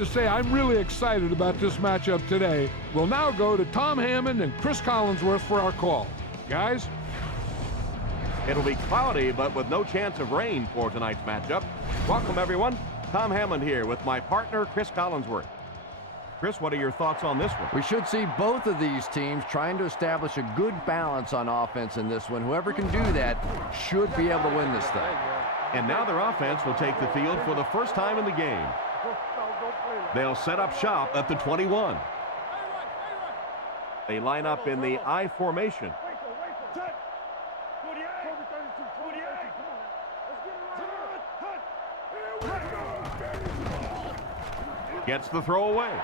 to say I'm really excited about this matchup today. We'll now go to Tom Hammond and Chris Collinsworth for our call. Guys? It'll be cloudy, but with no chance of rain for tonight's matchup. Welcome, everyone. Tom Hammond here with my partner, Chris Collinsworth. Chris, what are your thoughts on this one? We should see both of these teams trying to establish a good balance on offense in this one. Whoever can do that should be able to win this thing. And now their offense will take the field for the first time in the game. They'll set up shop at the 21. They line up in the I formation. Gets the throw away.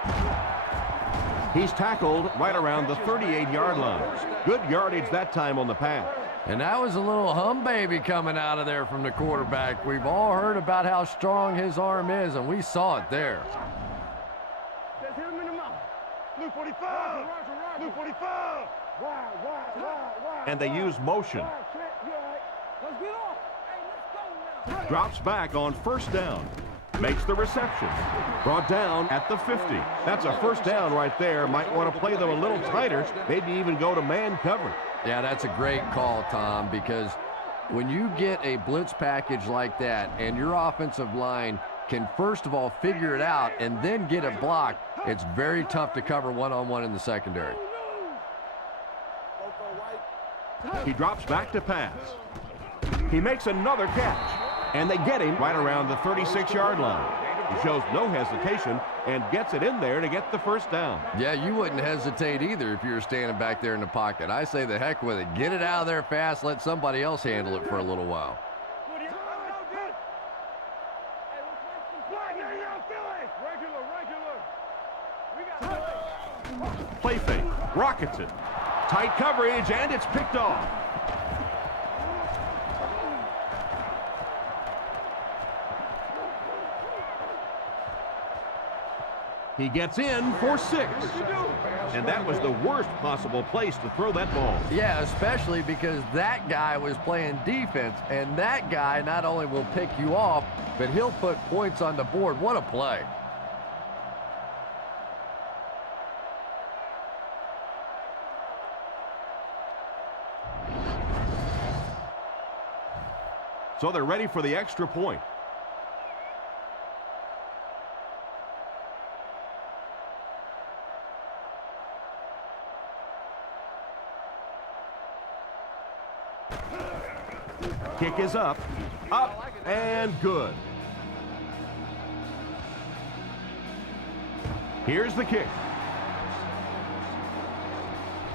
He's tackled right around the 38-yard line. Good yardage that time on the pass. And that was a little hum baby coming out of there from the quarterback. We've all heard about how strong his arm is, and we saw it there. And they use motion. Drops back on first down. Makes the reception. Brought down at the 50. That's a first down right there. Might want to play them a little tighter, maybe even go to man cover. Yeah, that's a great call, Tom, because when you get a blitz package like that and your offensive line can first of all figure it out and then get it blocked, it's very tough to cover one-on-one in the secondary. He drops back to pass. He makes another catch. And they get him right around the 36-yard line. He shows no hesitation and gets it in there to get the first down. Yeah, you wouldn't hesitate either if you were standing back there in the pocket. I say the heck with it. Get it out of there fast. Let somebody else handle it for a little while. Play fake. Rockets it. Tight coverage, and it's picked off. He gets in for 6. And that was the worst possible place to throw that ball. Yeah, especially because that guy was playing defense, and that guy not only will pick you off, but he'll put points on the board. What a play. So they're ready for the extra point. Kick is up, and good. Here's the kick.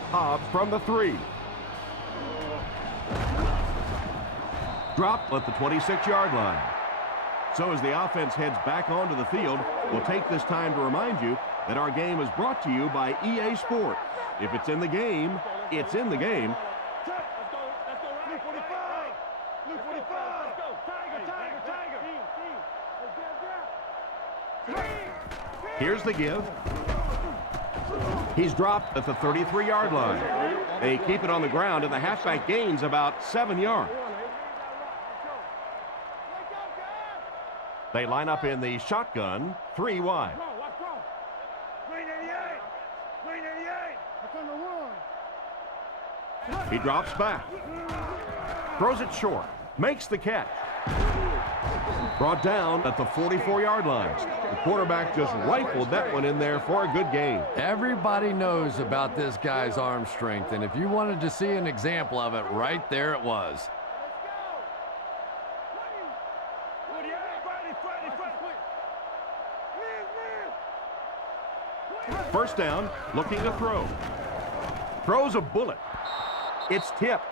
Hobbs from the 3. Dropped at the 26-yard line. So as the offense heads back onto the field, we'll take this time to remind you that our game is brought to you by EA Sports. If it's in the game, it's in the game. Here's the give. He's dropped at the 33-yard line. They keep it on the ground, and the halfback gains about 7 yards. They line up in the shotgun, 3 wide. He drops back. Throws it short. Makes the catch. Brought down at the 44-yard line. The quarterback just rifled that one in there for a good game. Everybody knows about this guy's arm strength, and if you wanted to see an example of it, right there it was. First down, looking to throw. Throws a bullet. It's tipped.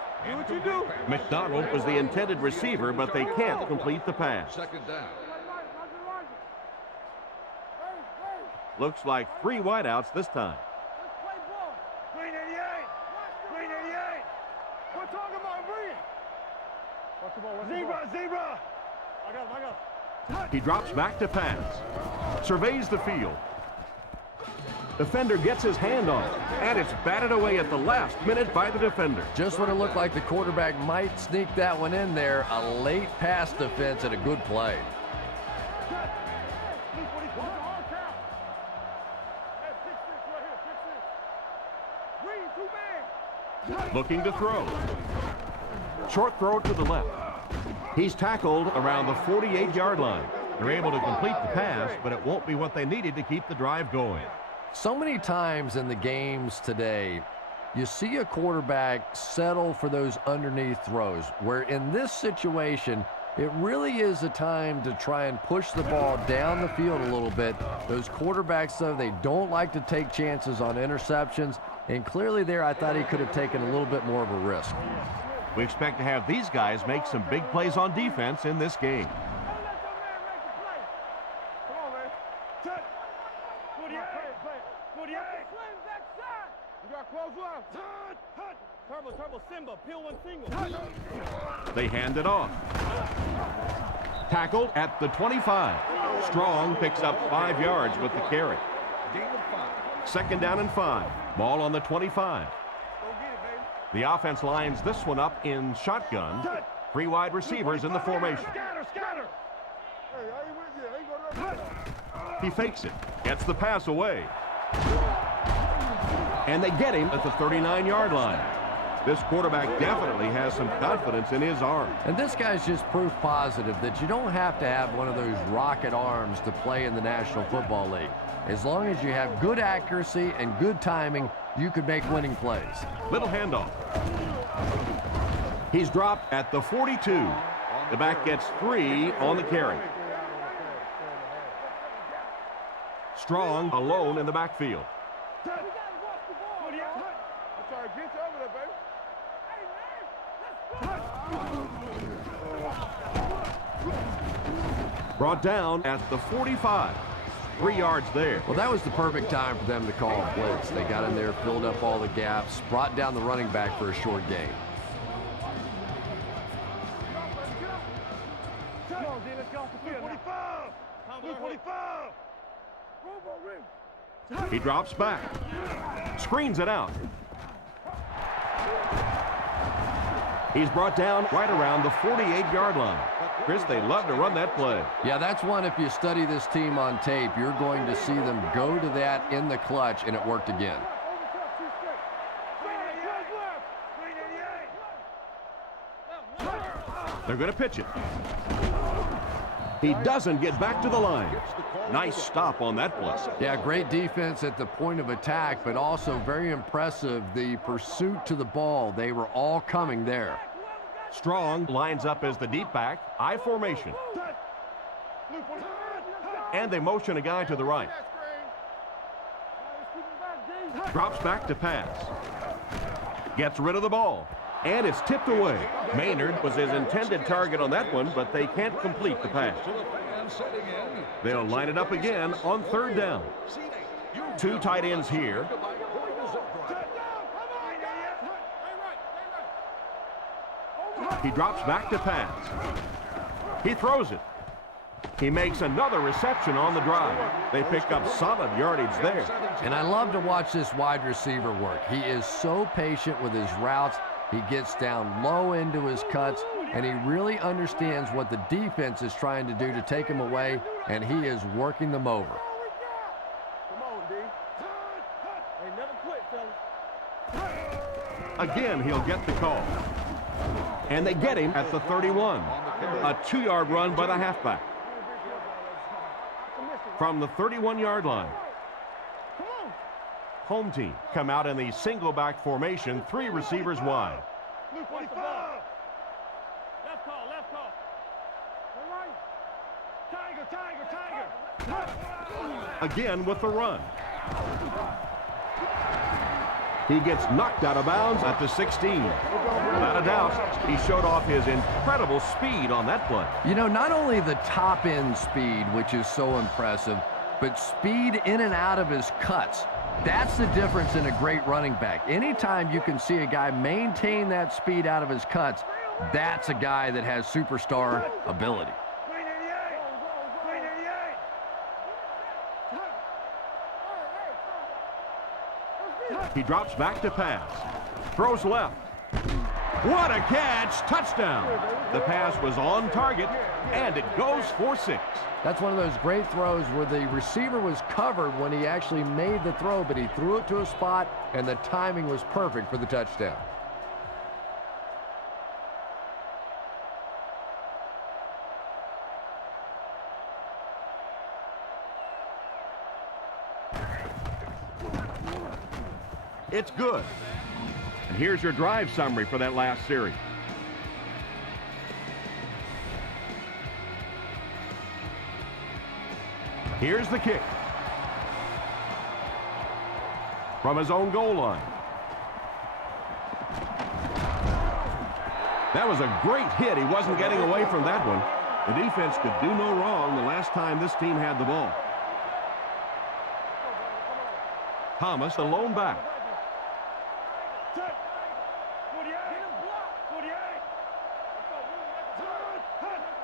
McDonald was the intended receiver, but they can't complete the pass. Second down. Looks like 3 wideouts this time. Zebra! I got him. He drops back to pass. Surveys the field. Defender gets his hand on it, and it's batted away at the last minute by the defender. Just when it looked like the quarterback might sneak that one in there, a late pass defense and a good play. Looking to throw. Short throw to the left. He's tackled around the 48-yard line. They're able to complete the pass, but it won't be what they needed to keep the drive going. So many times in the games today, you see a quarterback settle for those underneath throws, where in this situation, it really is a time to try and push the ball down the field a little bit. Those quarterbacks, though, they don't like to take chances on interceptions, and clearly there I thought he could have taken a little bit more of a risk. We expect to have these guys make some big plays on defense in this game. They hand it off. Tackled at the 25. Strong picks up 5 yards with the carry. Second down and 5. Ball on the 25. The offense lines this one up in shotgun. 3 wide receivers in the formation. He fakes it. Gets the pass away. And they get him at the 39-yard line. This quarterback definitely has some confidence in his arm. And this guy's just proof positive that you don't have to have one of those rocket arms to play in the National Football League. As long as you have good accuracy and good timing, you could make winning plays. Little handoff. He's dropped at the 42. The back gets 3 on the carry. Strong alone in the backfield. Brought down at the 45. 3 yards there. Well, that was the perfect time for them to call a blitz. They got in there, filled up all the gaps, brought down the running back for a short gain. He drops back. Screens it out. He's brought down right around the 48-yard line. Chris, they love to run that play. Yeah, that's one, if you study this team on tape, you're going to see them go to that in the clutch, and it worked again. They're going to pitch it. He doesn't get back to the line. Nice stop on that play. Yeah, great defense at the point of attack, but also very impressive, the pursuit to the ball. They were all coming there. Strong lines up as the deep back, I formation. And they motion a guy to the right. Drops back to pass. Gets rid of the ball. And it's tipped away. Maynard was his intended target on that one, but they can't complete the pass. They'll line it up again on 3rd down. 2 tight ends here. He drops back to pass. He throws it. He makes another reception on the drive. They pick up solid yardage there. And I love to watch this wide receiver work. He is so patient with his routes. He gets down low into his cuts, and he really understands what the defense is trying to do to take him away, and he is working them over. Again, he'll get the call. And they get him at the 31. A 2-yard run by the halfback. From the 31-yard line. Home team come out in the single back formation, 3 receivers wide. Left call. Tiger. Again with the run. He gets knocked out of bounds at the 16. Without a doubt, he showed off his incredible speed on that play. You know, not only the top end speed, which is so impressive, but speed in and out of his cuts. That's the difference in a great running back. Anytime you can see a guy maintain that speed out of his cuts, that's a guy that has superstar ability. He drops back to pass. Throws left. What a catch! Touchdown! The pass was on target, and it goes for 6. That's one of those great throws where the receiver was covered when he actually made the throw, but he threw it to a spot, and the timing was perfect for the touchdown. It's good. And here's your drive summary for that last series. Here's the kick. From his own goal line. That was a great hit. He wasn't getting away from that one. The defense could do no wrong the last time this team had the ball. Thomas, the lone back.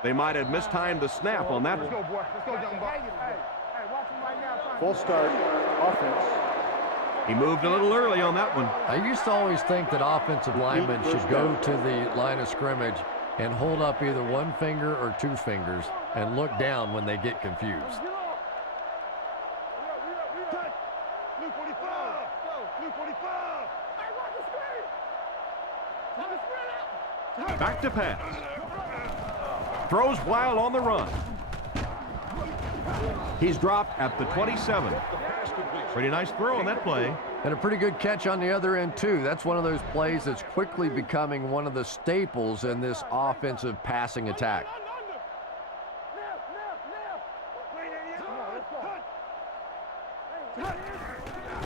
They might have mistimed the snap on that one. Full start, offense. He moved a little early on that one. I used to always think that offensive linemen should go to the line of scrimmage and hold up either one finger or two fingers and look down when they get confused. Back to pass. Throws while on the run. He's dropped at the 27. Pretty nice throw on that play. And a pretty good catch on the other end, too. That's one of those plays that's quickly becoming one of the staples in this offensive passing attack.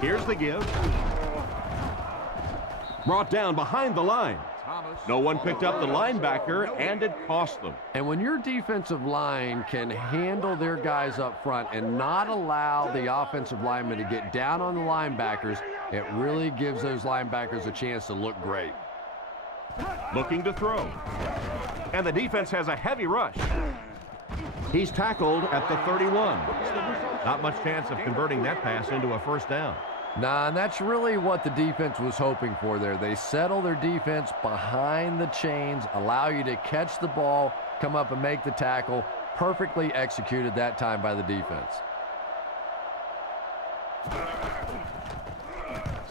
Here's the give. Brought down behind the line. No one picked up the linebacker, and it cost them. And when your defensive line can handle their guys up front and not allow the offensive linemen to get down on the linebackers, it really gives those linebackers a chance to look great. Looking to throw. And the defense has a heavy rush. He's tackled at the 31. Not much chance of converting that pass into a first down. Nah, and that's really what the defense was hoping for there. They settle their defense behind the chains, allow you to catch the ball, come up and make the tackle. Perfectly executed that time by the defense.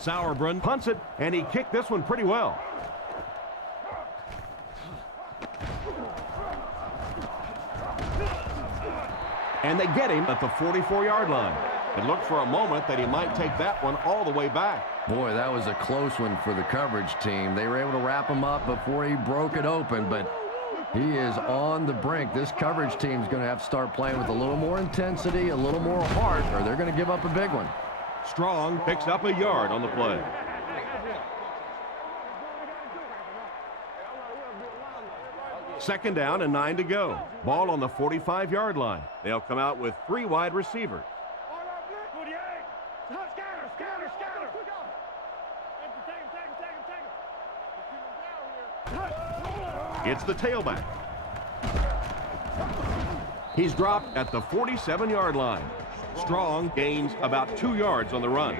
Sauerbrunn punts it, and he kicked this one pretty well. And they get him at the 44-yard line. It looked for a moment that he might take that one all the way back. Boy, that was a close one for the coverage team. They were able to wrap him up before he broke it open, but he is on the brink. This coverage team is going to have to start playing with a little more intensity, a little more heart, or they're going to give up a big one. Strong picks up a yard on the play. Second down and 9 to go. Ball on the 45-yard line. They'll come out with 3 wide receivers. It's the tailback. He's dropped at the 47-yard line. Strong gains about 2 yards on the run.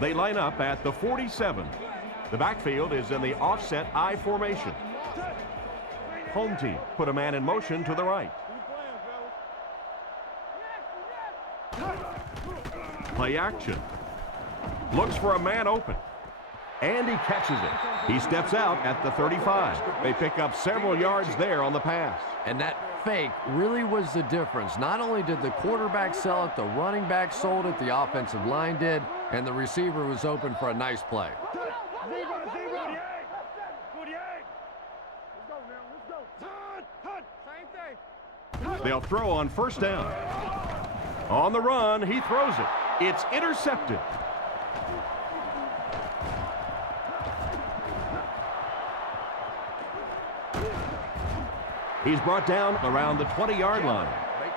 They line up at the 47. The backfield is in the offset I formation. Home team put a man in motion to the right. Play action. Looks for a man open. And he catches it. He steps out at the 35. They pick up several yards there on the pass. And that fake really was the difference. Not only did the quarterback sell it, the running back sold it, the offensive line did, and the receiver was open for a nice play. They'll throw on first down. On the run, he throws it. It's intercepted. He's brought down around the 20-yard line.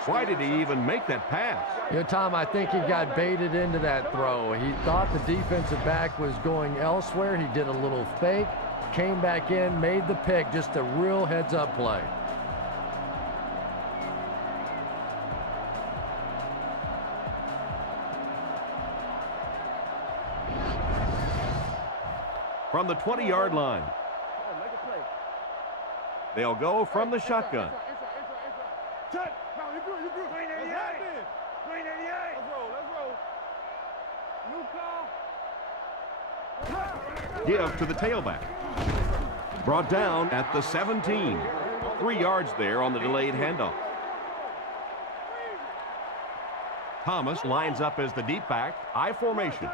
Why did he even make that pass? You know, Tom, I think he got baited into that throw. He thought the defensive back was going elsewhere. He did a little fake, came back in, made the pick. Just a real heads-up play. From the 20-yard line. They'll go from the shotgun. Give to the tailback. Brought down at the 17. 3 yards there on the delayed handoff. Thomas lines up as the deep back, I formation.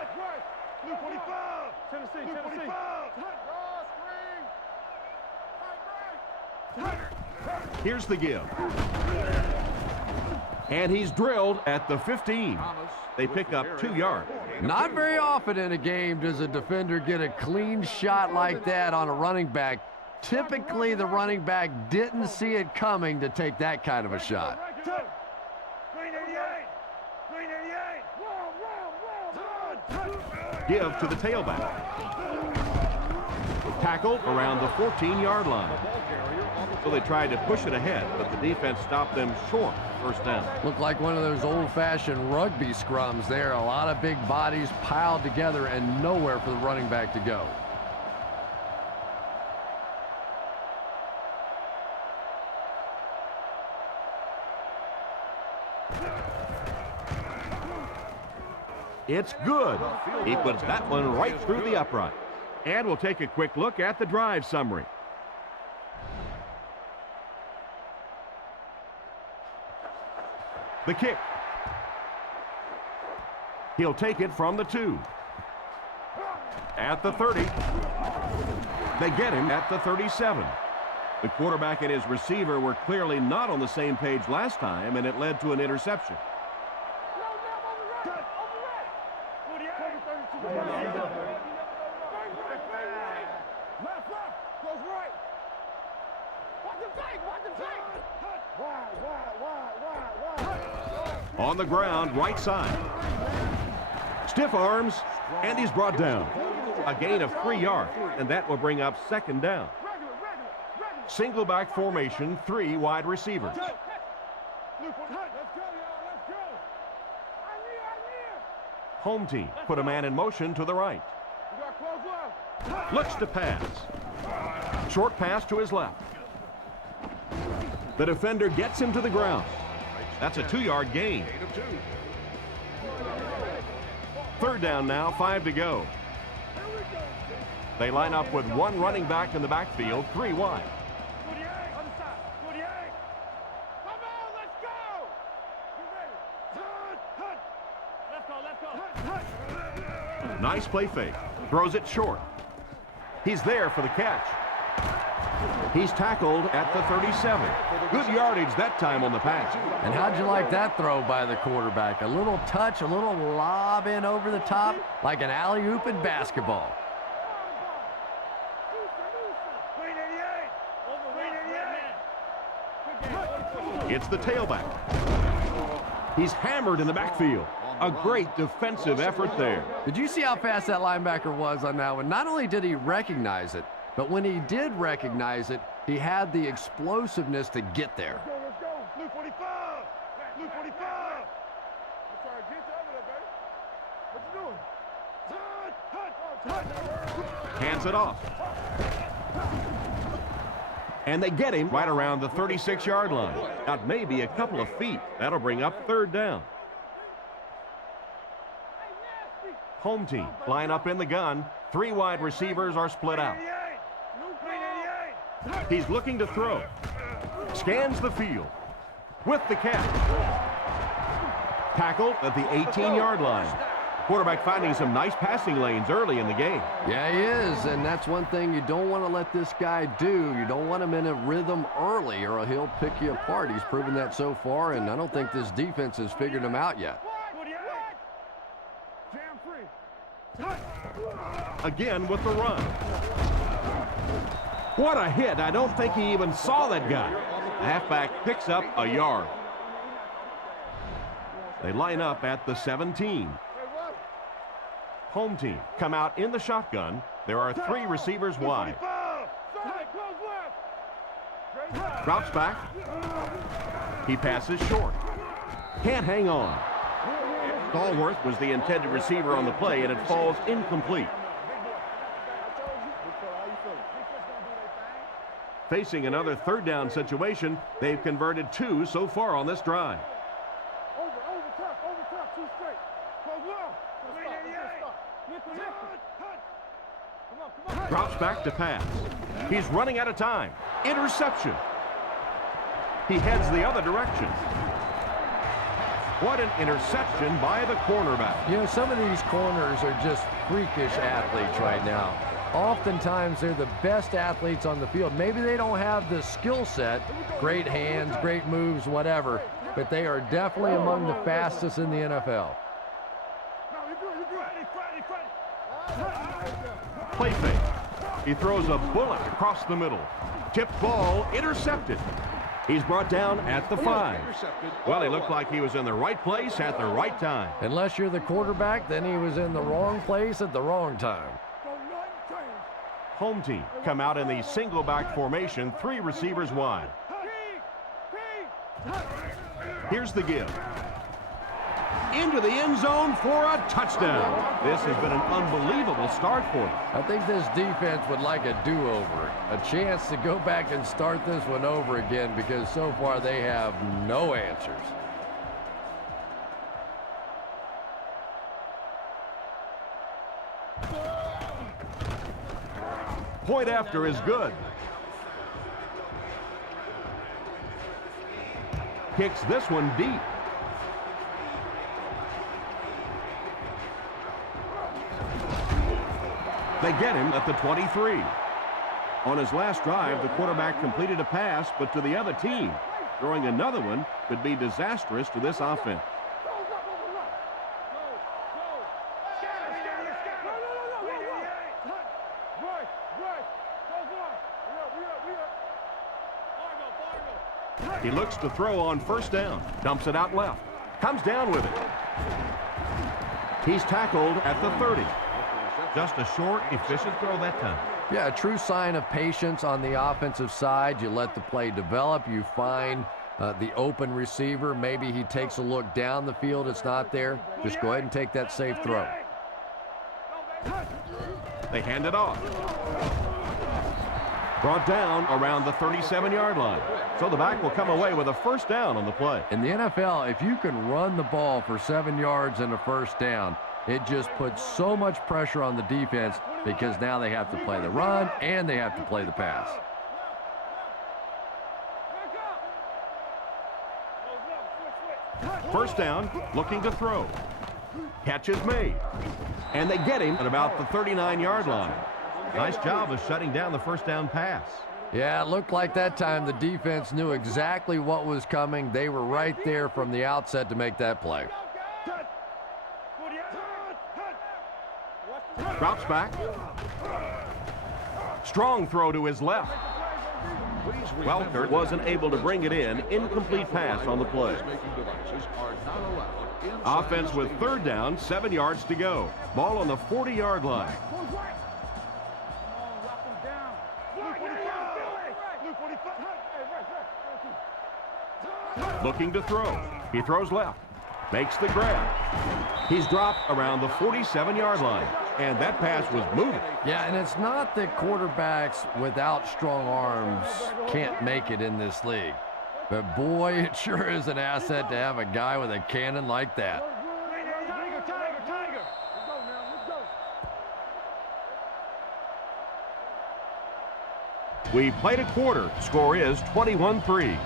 Here's the give. And he's drilled at the 15. They pick up 2 yards. Not very often in a game does a defender get a clean shot like that on a running back. Typically, the running back didn't see it coming to take that kind of a shot. Give to the tailback. Tackled around the 14-yard line. So they tried to push it ahead, but the defense stopped them short. First down. Looked like one of those old-fashioned rugby scrums there. A lot of big bodies piled together and nowhere for the running back to go. It's good. He puts that one right through the upright. And we'll take a quick look at the drive summary. The kick. He'll take it from the 2. At the 30. They get him at the 37. The quarterback and his receiver were clearly not on the same page last time, and it led to an interception. On the ground, right side. Stiff arms, and he's brought down. A gain of 3 yards, and that will bring up second down. Single back formation, 3 wide receivers. Home team put a man in motion to the right. Looks to pass. Short pass to his left. The defender gets him to the ground. That's a 2-yard gain. Third down now, 5 to go. They line up with 1 running back in the backfield, 3 wide. Nice play fake. Throws it short. He's there for the catch. He's tackled at the 37. Good yardage that time on the pass. And how'd you like that throw by the quarterback? A little touch, a little lob in over the top, like an alley-oop in basketball. It's the tailback. He's hammered in the backfield. A great defensive effort there. Did you see how fast that linebacker was on that one? Not only did he recognize it, but when he did recognize it, he had the explosiveness to get there. Let's go. Blue 45. Blue 45. I'm sorry, get over there, baby. What you doing? Hands it off. And they get him right around the 36-yard line. Not maybe a couple of feet. That'll bring up third down. Home team line up in the gun. 3 wide receivers are split out. He's looking to throw. Scans the field. With the catch. Tackled at the 18-yard line. Quarterback finding some nice passing lanes early in the game. Yeah, he is, and that's one thing you don't want to let this guy do. You don't want him in a rhythm early, or he'll pick you apart. He's proven that so far, and I don't think this defense has figured him out yet. Again with the run. What a hit. I don't think he even saw that guy. The halfback picks up a yard. They line up at the 17. Home team come out in the shotgun. There are 3 receivers wide. Drops back. He passes short. Can't hang on. Stallworth was the intended receiver on the play, and it falls incomplete. Facing another third down situation, they've converted 2 so far on this drive. Drops back to pass. He's running out of time. Interception. He heads the other direction. What an interception by the cornerback. You know, some of these corners are just freakish athletes right now. Oftentimes, they're the best athletes on the field. Maybe they don't have the skill set, great hands, great moves, whatever, but they are definitely among the fastest in the NFL. Play fake. He throws a bullet across the middle. Tipped ball, intercepted. He's brought down at the 5. Well, he looked like he was in the right place at the right time. Unless you're the quarterback, then he was in the wrong place at the wrong time. Home team come out in the single back formation, 3 receivers wide. Here's the give. Into the end zone for a touchdown. This has been an unbelievable start for them. I think this defense would like a do-over, a chance to go back and start this one over again, because so far they have no answers. Point after is good. Kicks this one deep. They get him at the 23. On his last drive, the quarterback completed a pass, but to the other team. Throwing another one could be disastrous to this offense. He looks to throw on first down. Dumps it out left. Comes down with it. He's tackled at the 30. Just a short, efficient throw that time. Yeah, a true sign of patience on the offensive side. You let the play develop. You find the open receiver. Maybe he takes a look down the field. It's not there. Just go ahead and take that safe throw. They hand it off. Brought down around the 37-yard line. So the back will come away with a first down on the play. In the NFL, if you can run the ball for 7 yards and a first down, it just puts so much pressure on the defense, because now they have to play the run and they have to play the pass. First down, looking to throw. Catch is made. And they get him at about the 39-yard line. Nice job of shutting down the first down pass. Yeah, it looked like that time the defense knew exactly what was coming. They were right there from the outset to make that play. Drops back. Strong throw to his left. Welker wasn't able to bring it in. Incomplete pass on the play. Offense with third down, 7 yards to go. Ball on the 40-yard line. Looking to throw. He throws left. Makes the grab. He's dropped around the 47-yard line. And that pass was moving. Yeah, and it's not that quarterbacks without strong arms can't make it in this league. But boy, it sure is an asset to have a guy with a cannon like that. We played a quarter. Score is 21-3.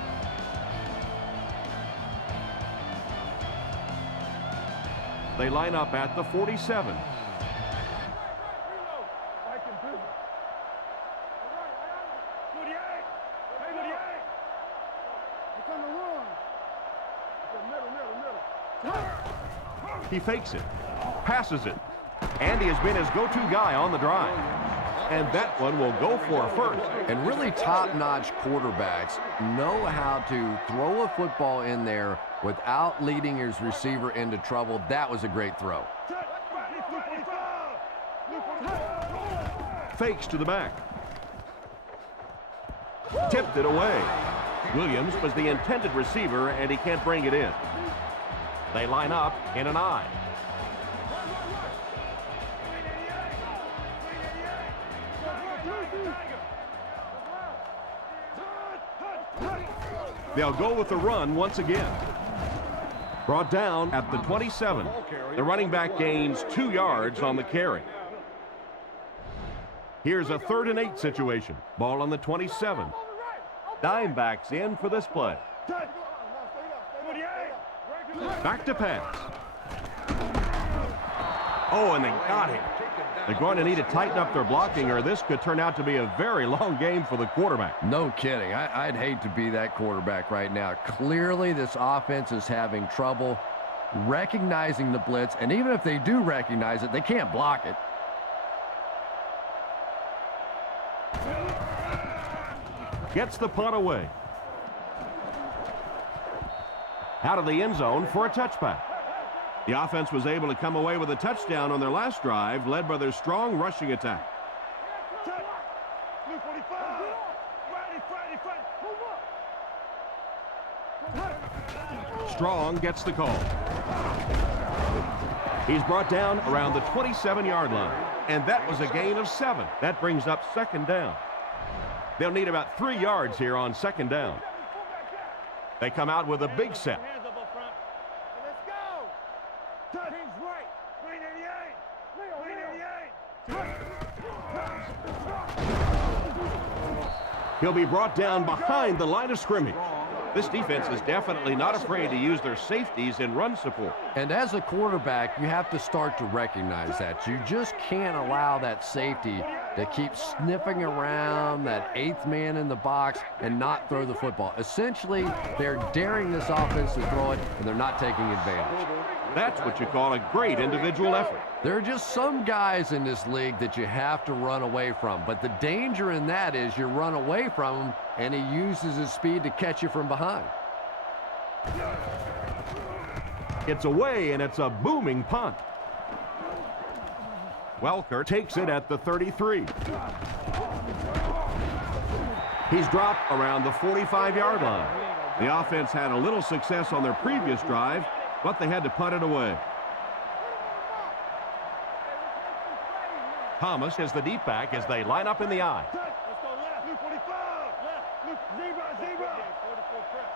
They line up at the 47. He fakes it, passes it, and he has been his go-to guy on the drive. And that one will go for a first. And really top-notch quarterbacks know how to throw a football in there without leading his receiver into trouble. That was a great throw. Fakes to the back. Tipped it away. Williams was the intended receiver, and he can't bring it in. They line up in an I. They'll go with the run once again. Brought down at the 27. The running back gains 2 yards on the carry. Here's a 3rd and 8 situation. Ball on the 27. Dime backs in for this play. Back to pass. Oh, and they got him. They're going to need to tighten up their blocking, or this could turn out to be a very long game for the quarterback. No kidding. I'd hate to be that quarterback right now. Clearly, this offense is having trouble recognizing the blitz, and even if they do recognize it, they can't block it. Gets the punt away. Out of the end zone for a touchback. The offense was able to come away with a touchdown on their last drive, led by their strong rushing attack. Strong gets the call. He's brought down around the 27-yard line, and that was a gain of 7. That brings up second down. They'll need about 3 yards here on second down. They come out with a big set. He'll be brought down behind the line of scrimmage. This defense is definitely not afraid to use their safeties in run support. And as a quarterback, you have to start to recognize that. You just can't allow that safety to keep sniffing around that 8th man in the box and not throw the football. Essentially, they're daring this offense to throw it, and they're not taking advantage. That's what you call a great individual effort. There are just some guys in this league that you have to run away from. But the danger in that is you run away from him, and he uses his speed to catch you from behind. It's away, and it's a booming punt. Welker takes it at the 33. He's dropped around the 45-yard line. The offense had a little success on their previous drive, but they had to punt it away. Thomas is the deep back as they line up in the I. Let's go left. Luke 45. Left. Luke, zebra. 44 press.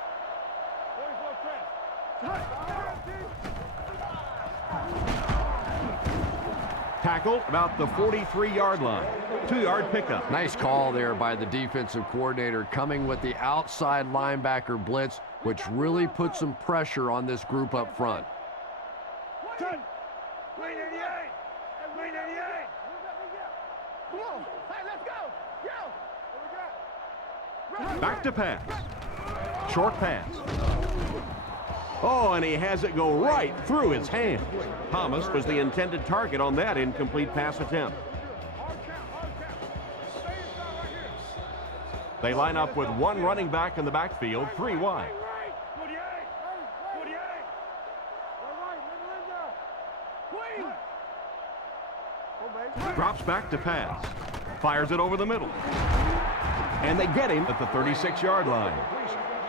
Tackle about the 43-yard line. 2-yard pickup. Nice call there by the defensive coordinator, coming with the outside linebacker blitz, which really puts some pressure on this group up front. Back to pass. Short pass. Oh, and he has it go right through his hands. Thomas was the intended target on that incomplete pass attempt. They line up with one running back in the backfield, 3 wide. Drops back to pass. Fires it over the middle. And they get him at the 36-yard line.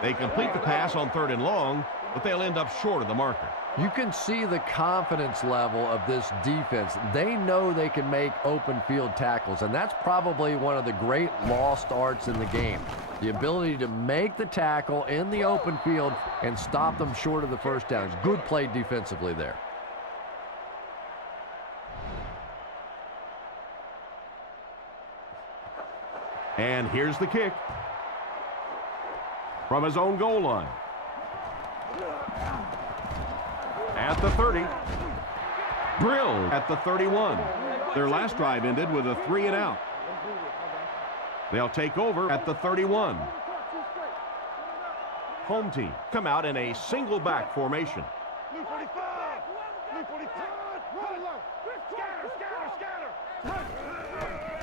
They complete the pass on 3rd and long, but they'll end up short of the marker. You can see the confidence level of this defense. They know they can make open field tackles, and that's probably one of the great lost arts in the game. The ability to make the tackle in the open field and stop them short of the first down. Good play defensively there. And here's the kick. From his own goal line. At the 30. Drilled at the 31. Their last drive ended with a 3 and out. They'll take over at the 31. Home team come out in a single back formation.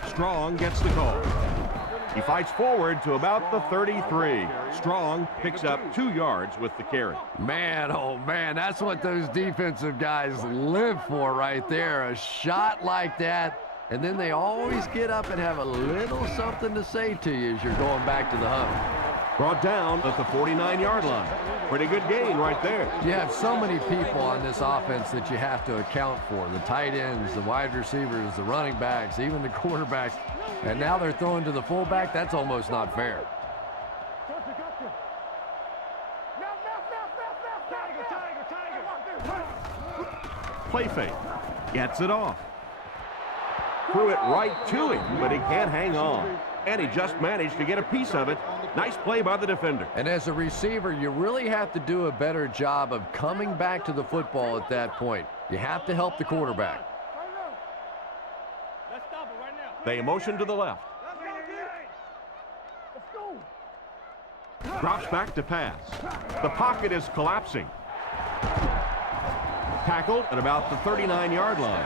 Strong gets the call. He fights forward to about the 33. Strong picks up 2 yards with the carry. Man, oh man, that's what those defensive guys live for right there. A shot like that, and then they always get up and have a little something to say to you as you're going back to the huddle. Brought down at the 49-yard line. Pretty good gain right there. You have so many people on this offense that you have to account for. The tight ends, the wide receivers, the running backs, even the quarterbacks. And now they're throwing to the fullback. That's almost not fair. Play fake. Gets it off. Threw it right to him, but he can't hang on. And he just managed to get a piece of it Nice play by the defender. And as a receiver, you really have to do a better job of coming back to the football at that point. You have to help the quarterback. Let's stop it right now. They motion to the left. Drops back to pass. The pocket is collapsing. Tackled at about the 39-yard line.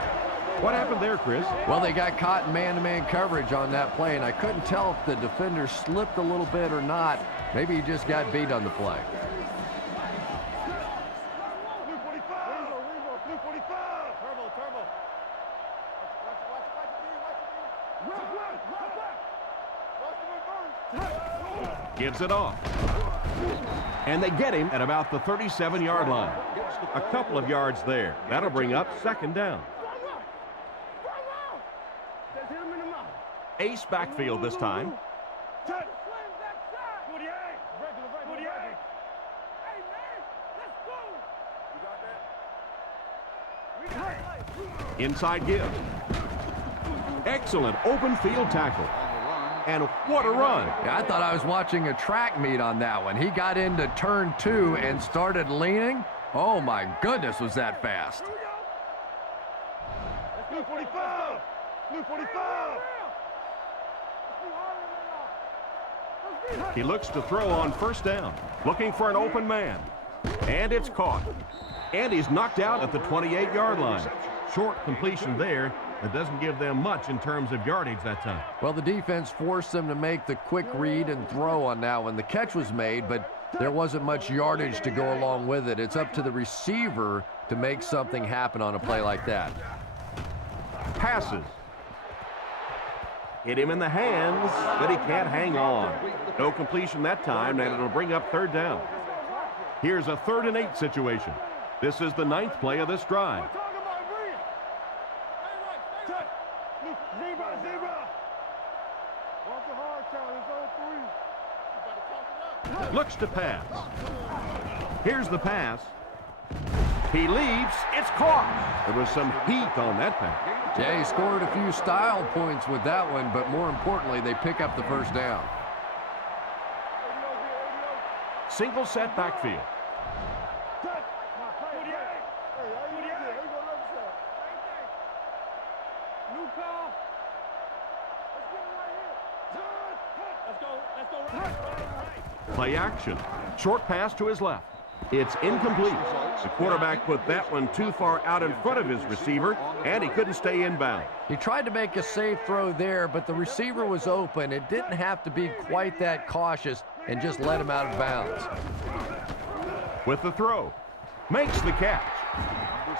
What happened there, Chris? Well, they got caught in man-to-man coverage on that play, and I couldn't tell if the defender slipped a little bit or not. Maybe he just got beat on the play. Blue 45. Blue 45. Turbo. Watch Gives it off. And they get him at about the 37-yard line. A couple of yards there. That'll bring up second down. Ace backfield this time. Inside give. Excellent open field tackle. And what a run. Yeah, I thought I was watching a track meet on that one. He got into turn 2 and started leaning. Oh my goodness, was that fast. Blue 45. Blue 45. He looks to throw on first down. Looking for an open man. And it's caught. And he's knocked out at the 28-yard line. Short completion there. That doesn't give them much in terms of yardage that time. Well, the defense forced them to make the quick read and throw on that one. The catch was made, but there wasn't much yardage to go along with it. It's up to the receiver to make something happen on a play like that. Passes. Hit him in the hands, but he can't hang on. No completion that time, and it'll bring up third down. Here's a 3rd and 8 situation. This is the 9th play of this drive. Looks to pass. Here's the pass. He leaps. It's caught. There was some heat on that pass. Yeah, he scored a few style points with that one, but more importantly, they pick up the first down. Single set backfield. Play action. Short pass to his left. It's incomplete. The quarterback put that one too far out in front of his receiver, and he couldn't stay inbound. He tried to make a safe throw there, but the receiver was open. It didn't have to be quite that cautious and just let him out of bounds. With the throw. Makes the catch.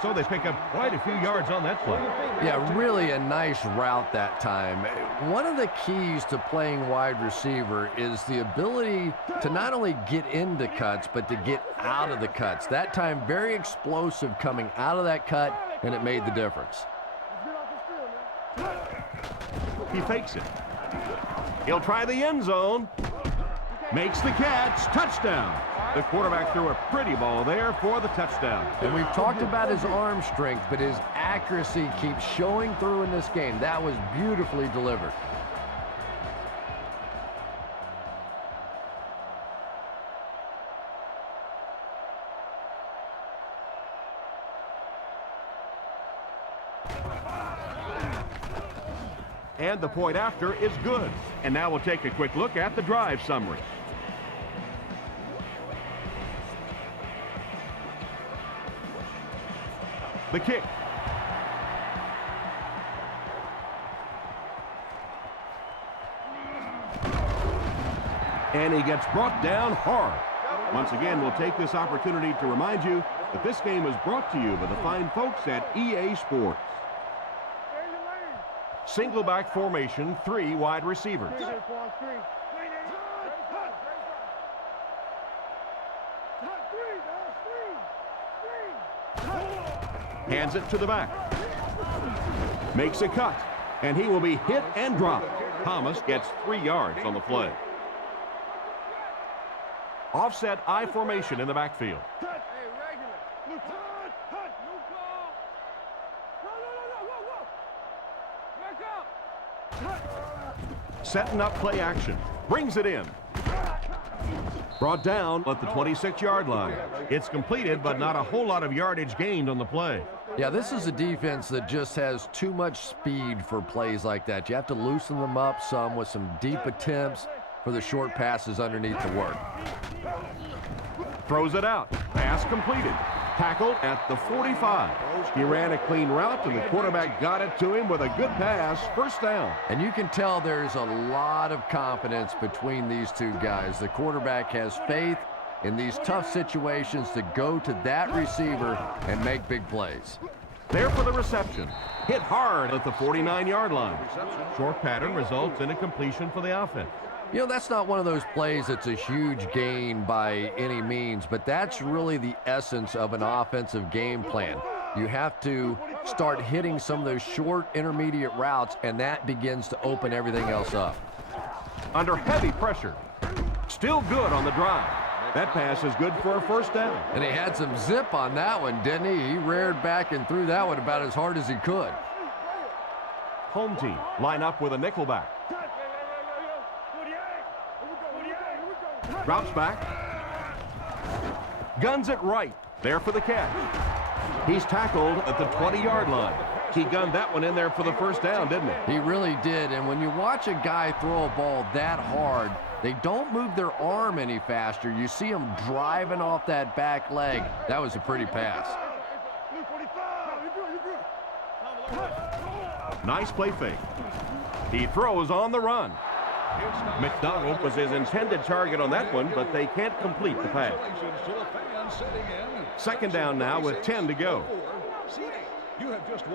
So they pick up quite a few yards on that play. Yeah, really a nice route that time. One of the keys to playing wide receiver is the ability to not only get into cuts, but to get out of the cuts. That time, very explosive coming out of that cut, and it made the difference. He fakes it. He'll try the end zone. Makes the catch. Touchdown. The quarterback threw a pretty ball there for the touchdown. And we've talked about his arm strength, but his accuracy keeps showing through in this game. That was beautifully delivered. And the point after is good. And now we'll take a quick look at the drive summary. The kick. And he gets brought down hard. Once again, we'll take this opportunity to remind you that this game is brought to you by the fine folks at EA Sports. Single back formation, 3 wide receivers. Hands it to the back. Makes a cut. And he will be hit and dropped. Thomas gets 3 yards on the play. Offset I formation in the backfield. Setting up play action. Brings it in. Brought down at the 26-yard line. It's completed, but not a whole lot of yardage gained on the play. Yeah, this is a defense that just has too much speed for plays like that. You have to loosen them up some with some deep attempts for the short passes underneath to work. Throws it out. Pass completed. Tackled at the 45. He ran a clean route, and the quarterback got it to him with a good pass. First down. And you can tell there's a lot of confidence between these two guys. The quarterback has faith in these tough situations to go to that receiver and make big plays. There for the reception. Hit hard at the 49-yard line. Short pattern results in a completion for the offense. You know, that's not one of those plays that's a huge gain by any means, but that's really the essence of an offensive game plan. You have to start hitting some of those short intermediate routes, and that begins to open everything else up. Under heavy pressure. Still good on the drive. That pass is good for a first down. And he had some zip on that one, didn't he? He reared back and threw that one about as hard as he could. Home team line up with a nickelback. Drops back. Guns it right. There for the catch. He's tackled at the 20-yard line. He gunned that one in there for the first down, didn't he? He really did. And when you watch a guy throw a ball that hard, they don't move their arm any faster. You see him driving off that back leg. That was a pretty pass. Nice play fake. He throws on the run. McDonald was his intended target on that one, but they can't complete the pass. Second down now with 10 to go.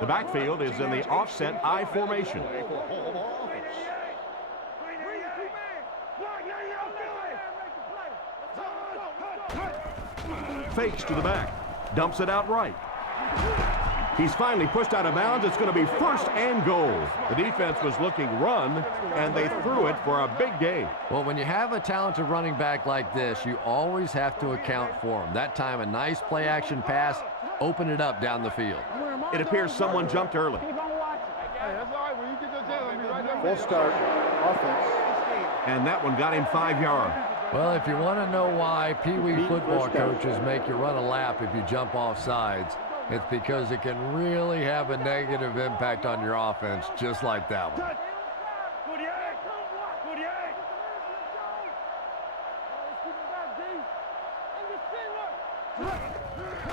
The backfield is in the offset I formation. Fakes to the back. Dumps it out right. He's finally pushed out of bounds. It's going to be first and goal. The defense was looking run, and they threw it for a big gain. Well, when you have a talented running back like this, you always have to account for him. That time, a nice play-action pass opened it up down the field. It appears someone jumped early. Full start, offense. And that one got him 5 yards. Well, if you want to know why Pee Wee football coaches make you run a lap if you jump off sides, it's because it can really have a negative impact on your offense, just like that one.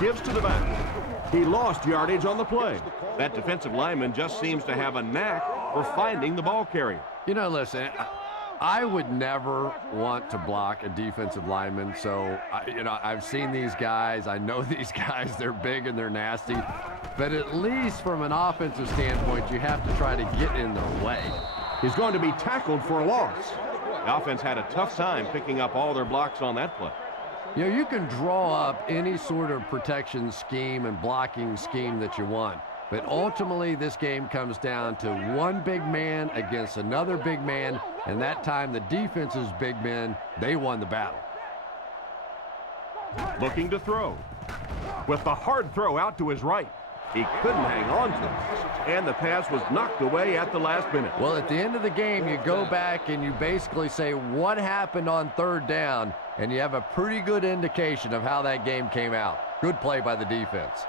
Gives to the back. He lost yardage on the play. That defensive lineman just seems to have a knack for finding the ball carrier. You know, listen, I would never want to block a defensive lineman, so, I've seen these guys. I know these guys. They're big and they're nasty. But at least from an offensive standpoint, you have to try to get in their way. He's going to be tackled for a loss. The offense had a tough time picking up all their blocks on that play. You know, you can draw up any sort of protection scheme and blocking scheme that you want. But ultimately, this game comes down to one big man against another big man, and that time the defense's big men, they won the battle. Looking to throw. With the hard throw out to his right. He couldn't hang on to it, and the pass was knocked away at the last minute. Well, at the end of the game, you go back and you basically say what happened on third down, and you have a pretty good indication of how that game came out. Good play by the defense.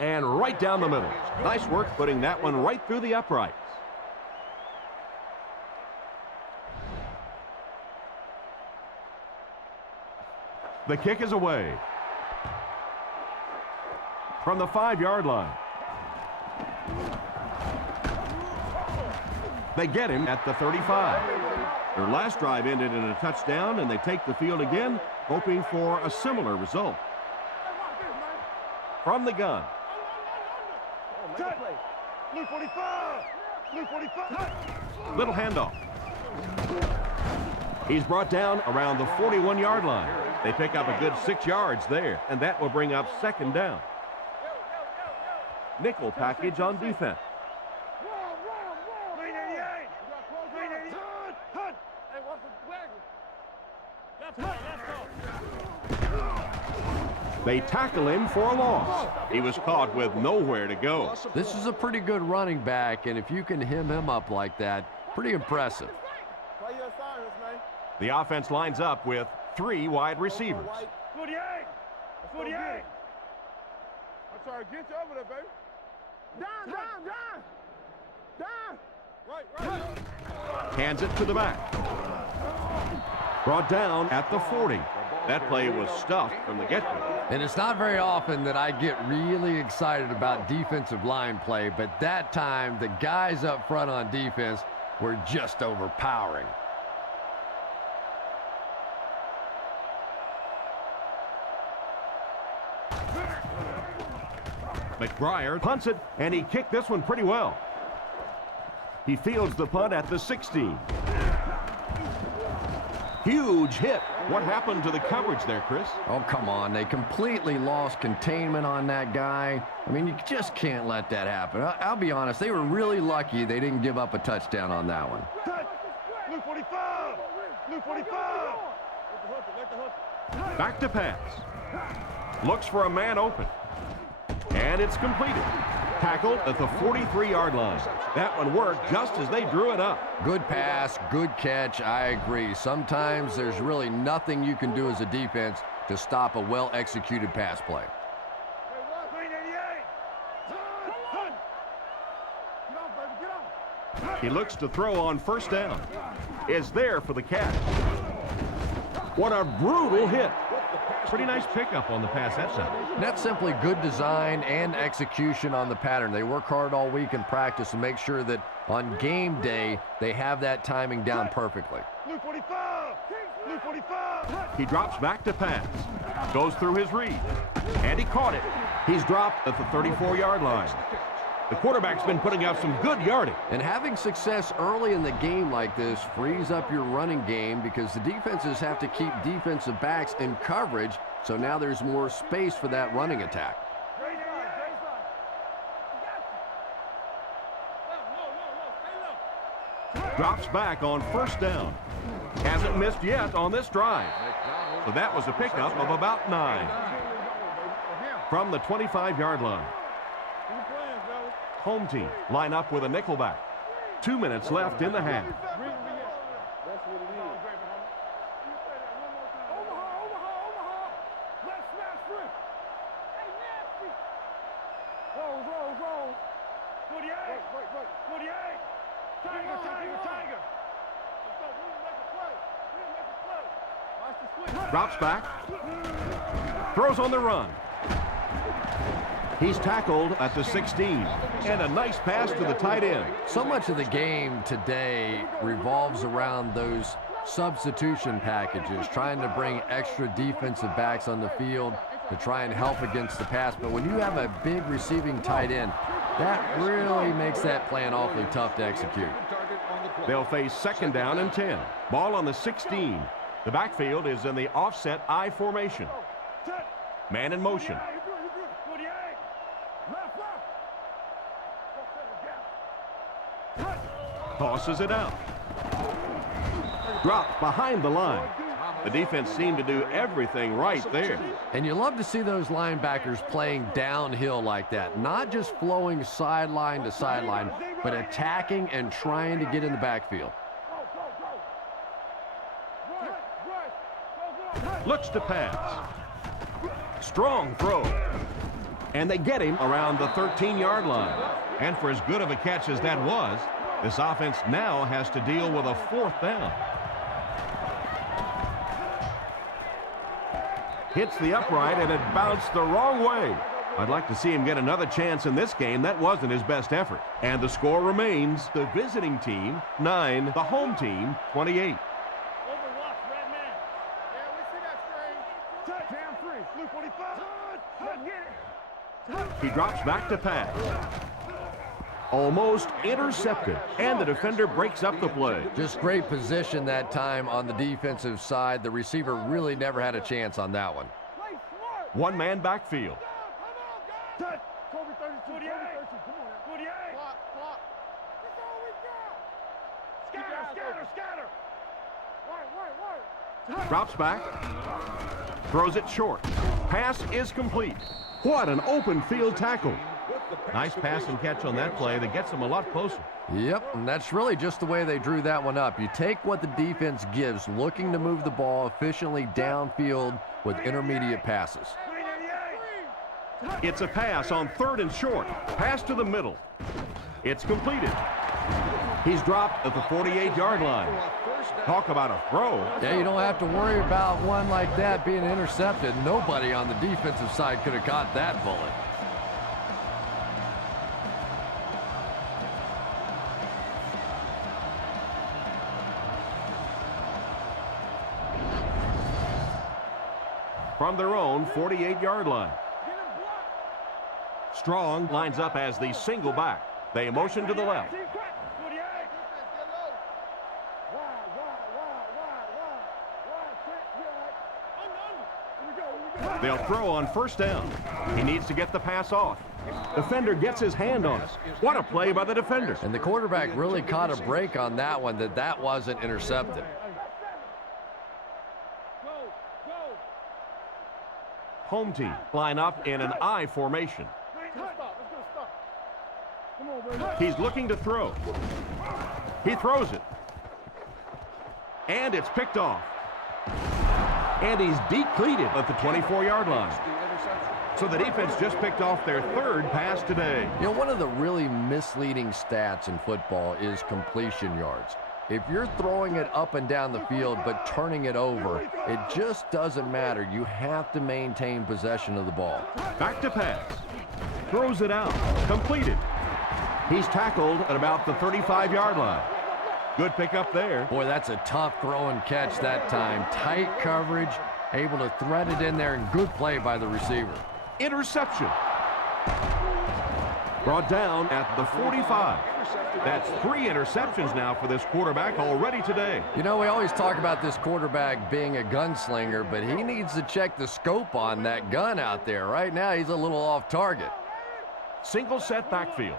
And right down the middle. Nice work putting that one right through the uprights. The kick is away. From the 5-yard line. They get him at the 35. Their last drive ended in a touchdown, and they take the field again, hoping for a similar result. From the gun. Little handoff. He's brought down around the 41-yard line. They pick up a good 6 yards there, and that will bring up second down. Nickel package on defense. They tackle him for a loss. He was caught with nowhere to go. This is a pretty good running back, and if you can hem him up like that, pretty impressive. The offense lines up with 3 wide receivers. 48! 48! I'm sorry, get you over there, baby. Down! Right. Hands it to the back. Brought down at the 40. That play was stuffed from the get-go. And it's not very often that I get really excited about defensive line play, but that time the guys up front on defense were just overpowering. McBriar punts it, and he kicked this one pretty well. He fields the punt at the 16. Huge hit. What happened to the coverage there, Chris? Oh, come on. They completely lost containment on that guy. I mean, you just can't let that happen. I'll be honest. They were really lucky they didn't give up a touchdown on that one. Blue 45! Blue 45! Back to pass. Looks for a man open. And it's completed. Tackled at the 43-yard line. That one worked just as they drew it up. Good pass, good catch, I agree. Sometimes there's really nothing you can do as a defense to stop a well-executed pass play. He looks to throw on first down. Is there for the catch. What a brutal hit. Pretty nice pickup on the pass that time. That's simply good design and execution on the pattern. They work hard all week in practice to make sure that on game day they have that timing down perfectly. Blue 45! Blue 45! He drops back to pass. Goes through his read. And he caught it. He's dropped at the 34-yard line. The quarterback's been putting up some good yardage. And having success early in the game like this frees up your running game because the defenses have to keep defensive backs in coverage, so now there's more space for that running attack. Drops back on first down. Hasn't missed yet on this drive. So that was a pickup of about 9. From the 25-yard line. Home team line up with a nickelback. 2 minutes left in the half. Drops back. Throws on the run. He's tackled at the 16. And a nice pass to the tight end. So much of the game today revolves around those substitution packages, trying to bring extra defensive backs on the field to try and help against the pass. But when you have a big receiving tight end, that really makes that plan awfully tough to execute. They'll face second down and 10. Ball on the 16. The backfield is in the offset I formation. Man in motion. Tosses it out. Dropped behind the line. The defense seemed to do everything right there. And you love to see those linebackers playing downhill like that. Not just flowing sideline to sideline, but attacking and trying to get in the backfield. Looks to pass. Strong throw. And they get him around the 13-yard line. And for as good of a catch as that was, this offense now has to deal with a 4th down. Hits the upright and it bounced the wrong way. I'd like to see him get another chance in this game. That wasn't his best effort. And the score remains the visiting team 9, the home team 28. He drops back to pass. Almost intercepted, and the defender breaks up the play. Just great position that time on the defensive side. The receiver really never had a chance on that one. One-man backfield. Drops back. Throws it short. Pass is complete. What an open field tackle. Nice pass and catch on that play that gets them a lot closer. Yep, and that's really just the way they drew that one up. You take what the defense gives, looking to move the ball efficiently downfield with intermediate passes. It's a pass on 3rd and short. Pass to the middle. It's completed. He's dropped at the 48-yard line. Talk about a throw. Yeah, you don't have to worry about one like that being intercepted. Nobody on the defensive side could have caught that bullet. From their own 48-yard line. Strong lines up as the single back. They motion to the left. They'll throw on 1st down. He needs to get the pass off. Defender gets his hand on it. What a play by the defender. And the quarterback really caught a break on that one, that wasn't intercepted. Home team line up in an I formation. He's looking to throw. He throws it. And it's picked off. And he's depleted at the 24-yard line. So the defense just picked off their 3rd pass today. You know, one of the really misleading stats in football is completion yards. If you're throwing it up and down the field but turning it over, it just doesn't matter. You have to maintain possession of the ball. Back to pass. Throws it out. Completed. He's tackled at about the 35-yard line. Good pickup there. Boy, that's a tough throw and catch that time. Tight coverage, able to thread it in there, and good play by the receiver. Interception. Brought down at the 45. That's 3 interceptions now for this quarterback already today. You know, we always talk about this quarterback being a gunslinger, but he needs to check the scope on that gun out there. Right now, he's a little off target. Single set backfield.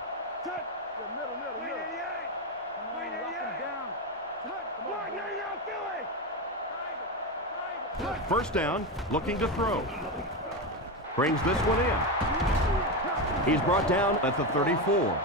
First down, looking to throw. Brings this one in. He's brought down at the 34.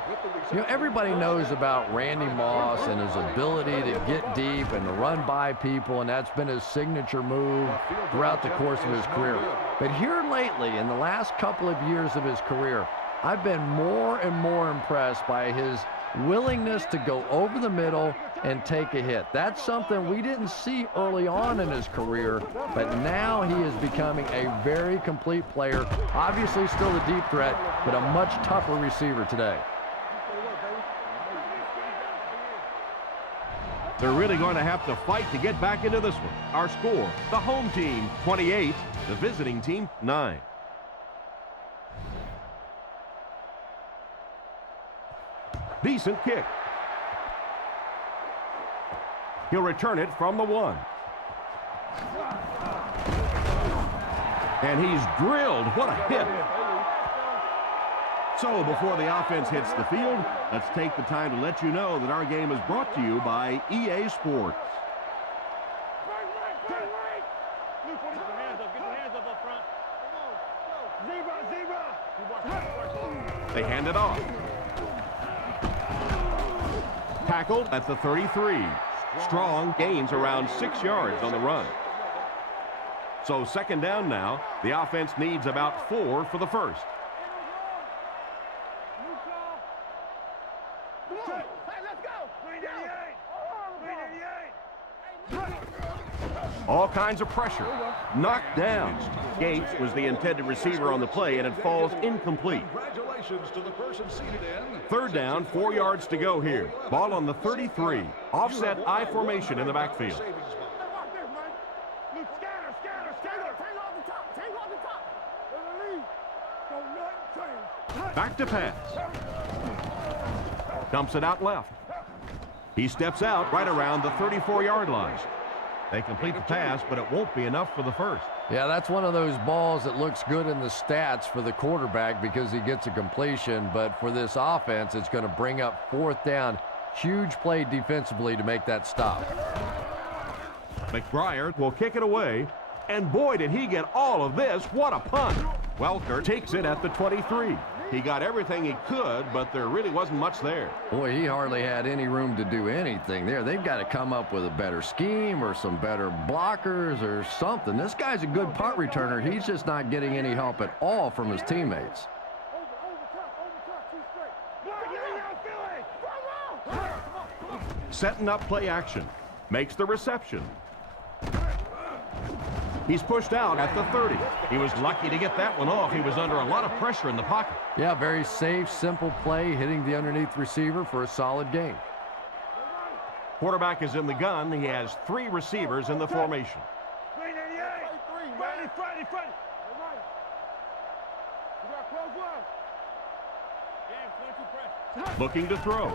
You know, everybody knows about Randy Moss and his ability to get deep and to run by people, and that's been his signature move throughout the course of his career. But here lately, in the last couple of years of his career, I've been more and more impressed by his willingness to go over the middle and take a hit. That's something we didn't see early on in his career, but now he is becoming a very complete player. Obviously still a deep threat, but a much tougher receiver today. They're really going to have to fight to get back into this one. Our score, the home team 28, the visiting team 9. Decent kick. He'll return it from the 1. And he's drilled. What a hit. So before the offense hits the field, let's take the time to let you know that our game is brought to you by EA Sports. They hand it off. Tackled at the 33. Strong gains around 6 yards on the run. So second down now. The offense needs about 4 for the first. All kinds of pressure. Knocked down. Gates was the intended receiver on the play, and it falls incomplete. Third down, 4 yards to go here. Ball on the 33. Offset I formation in the backfield. Back to pass. Dumps it out left. He steps out right around the 34-yard line. They complete the pass, but it won't be enough for the first. Yeah, that's one of those balls that looks good in the stats for the quarterback because he gets a completion, but for this offense, it's going to bring up 4th down. Huge play defensively to make that stop. McBriar will kick it away And boy, did he get all of this. What a punt. Welker takes it at the 23. He got everything he could, but there really wasn't much there. Boy, he hardly had any room to do anything there. They've got to come up with a better scheme or some better blockers or something. This guy's a good punt returner. He's just not getting any help at all from his teammates. Setting up play action. Makes the reception. He's pushed out at the 30. He was lucky to get that one off. He was under a lot of pressure in the pocket. Yeah, very safe, simple play, hitting the underneath receiver for a solid gain. Quarterback is in the gun. He has 3 receivers in the formation. Looking to throw.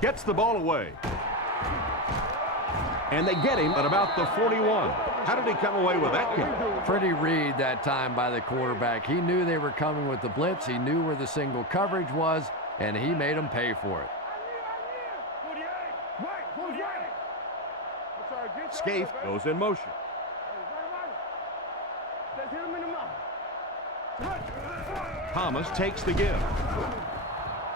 Gets the ball away. And they get him at about the 41. How did he come away with that kick? Pretty read that time by the quarterback. He knew they were coming with the blitz. He knew where the single coverage was, and he made them pay for it. Scaife goes in motion. Thomas takes the give.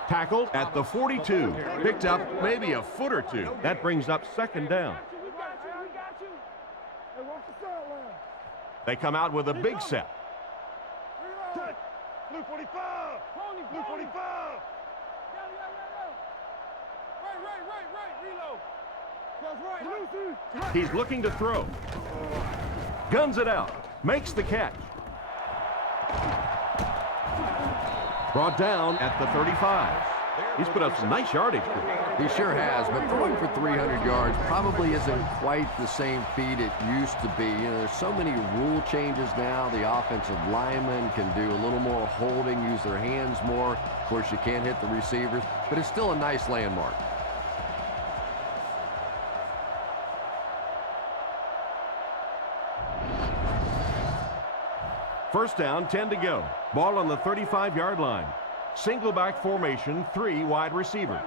Tackled at the 42. Picked up maybe a foot or two. That brings up second down. They come out with a big set. Blue 45. Blue 45. Reload. He's looking to throw. Guns it out. Makes the catch. Brought down at the 35. He's put up some nice yardage. He sure has, but throwing for 300 yards probably isn't quite the same feat it used to be. You know, there's so many rule changes now. The offensive linemen can do a little more holding, use their hands more. Of course, you can't hit the receivers, but it's still a nice landmark. First down, 10 to go. Ball on the 35-yard line. Single back formation, 3 wide receivers.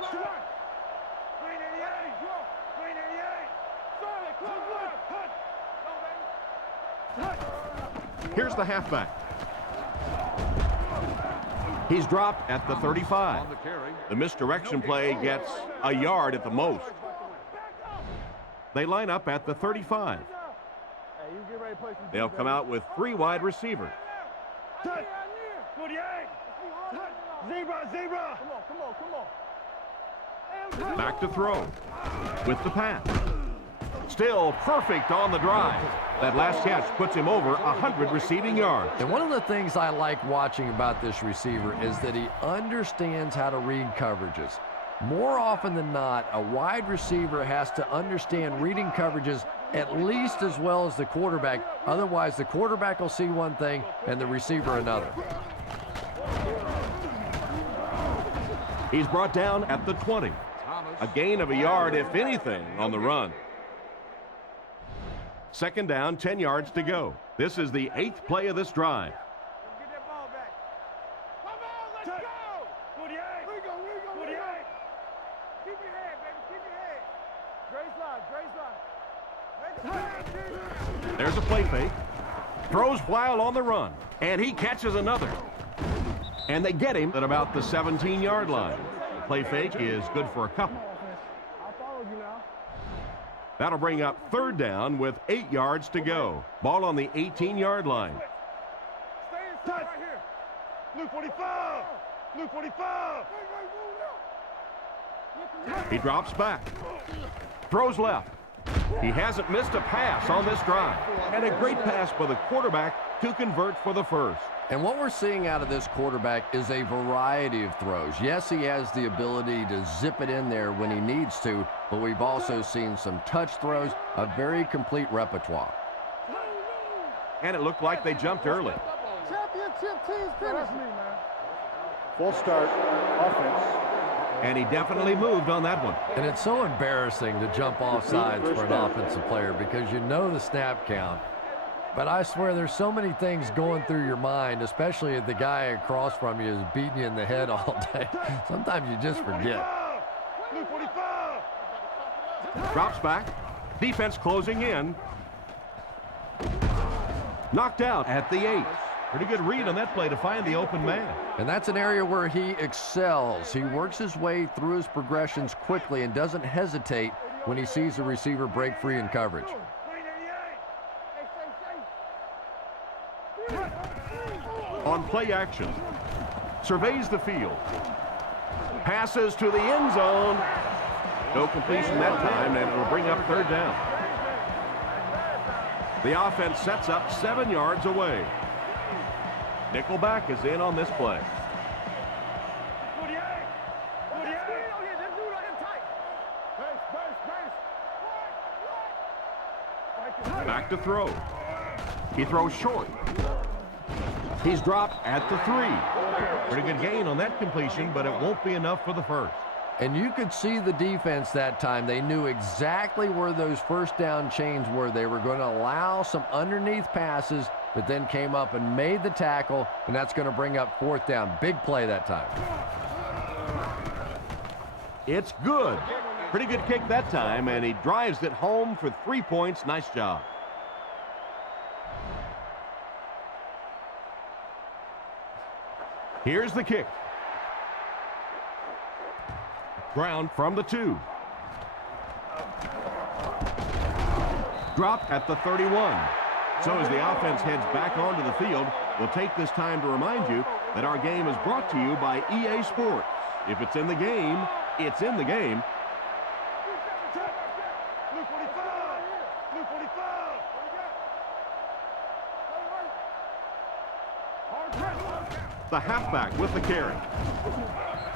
Here's the halfback. He's dropped at the 35. The misdirection play gets a yard at the most. They line up at the 35. They'll come out with 3 wide receivers. Zebra. Back to throw with the pass. Still perfect on the drive. That last catch puts him over 100 receiving yards. And one of the things I like watching about this receiver is that he understands how to read coverages. More often than not, a wide receiver has to understand reading coverages at least as well as the quarterback. Otherwise, the quarterback will see one thing and the receiver another. He's brought down at the 20. A gain of a yard, if anything, on the run. Second down, 10 yards to go. This is the 8th play of this drive. Get that ball back. Come on, let's go. 48. We go. 48. Keep your head, baby. Keep your head. Grace line. There's a play fake. Throws while on the run. And he catches another. And they get him at about the 17-yard line. The play fake is good for a couple. I followed you now. That'll bring up third down with 8 yards to go. Ball on the 18-yard line. Stay inside right here. Blue 45. Blue 45. He drops back. Throws left. He hasn't missed a pass on this drive. And a great pass by the quarterback to convert for the first. And what we're seeing out of this quarterback is a variety of throws. Yes, he has the ability to zip it in there when he needs to, but we've also seen some touch throws, a very complete repertoire. And it looked like they jumped early. Championship teams finish. Full start offense. And he definitely moved on that one. And it's so embarrassing to jump off sides for an offensive player because you know the snap count. But I swear there's so many things going through your mind, especially if the guy across from you is beating you in the head all day. Sometimes you just forget. Drops back. Defense closing in. Knocked out at the 8. Pretty good read on that play to find the open man. And that's an area where he excels. He works his way through his progressions quickly and doesn't hesitate when he sees the receiver break free in coverage. On play action, surveys the field, passes to the end zone. No completion that time, and it'll bring up 3rd down. The offense sets up 7 yards away. Nickelback is in on this play. Back to throw. He throws short. He's dropped at the 3. Pretty good gain on that completion, but it won't be enough for the first. And you could see the defense that time. They knew exactly where those first down chains were. They were going to allow some underneath passes, but then came up and made the tackle, and that's going to bring up 4th down. Big play that time. It's good. Pretty good kick that time, and he drives it home for 3 points. Nice job. Here's the kick. Ground from the 2. Dropped at the 31. So as the offense heads back onto the field, we'll take this time to remind you that our game is brought to you by EA Sports. If it's in the game, it's in the game. The halfback with the carry.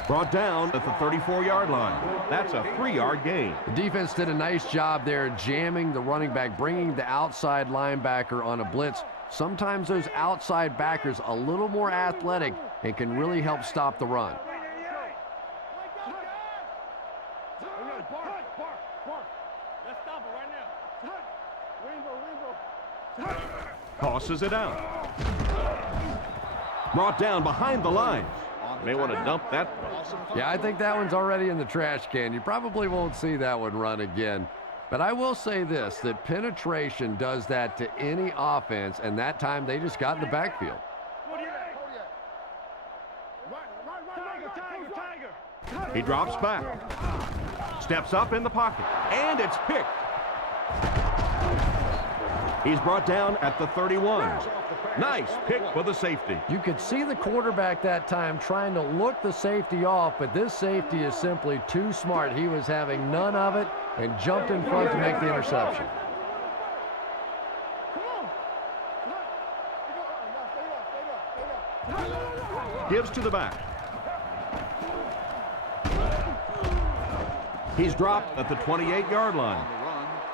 Brought down at the 34-yard line. That's a 3-yard gain. The defense did a nice job there jamming the running back, bringing the outside linebacker on a blitz. Sometimes those outside backers a little more athletic and can really help stop the run. Tosses it out. Brought down behind the line. May want to dump that one. Yeah, I think that one's already in the trash can. You probably won't see that one run again. But I will say this, that penetration does that to any offense, and that time they just got in the backfield. He drops back. Steps up in the pocket. And it's picked. He's brought down at the 31. Nice pick for the safety. You could see the quarterback that time trying to look the safety off, but this safety is simply too smart. He was having none of it and jumped in front to make the interception. Gives to the back. He's dropped at the 28-yard line.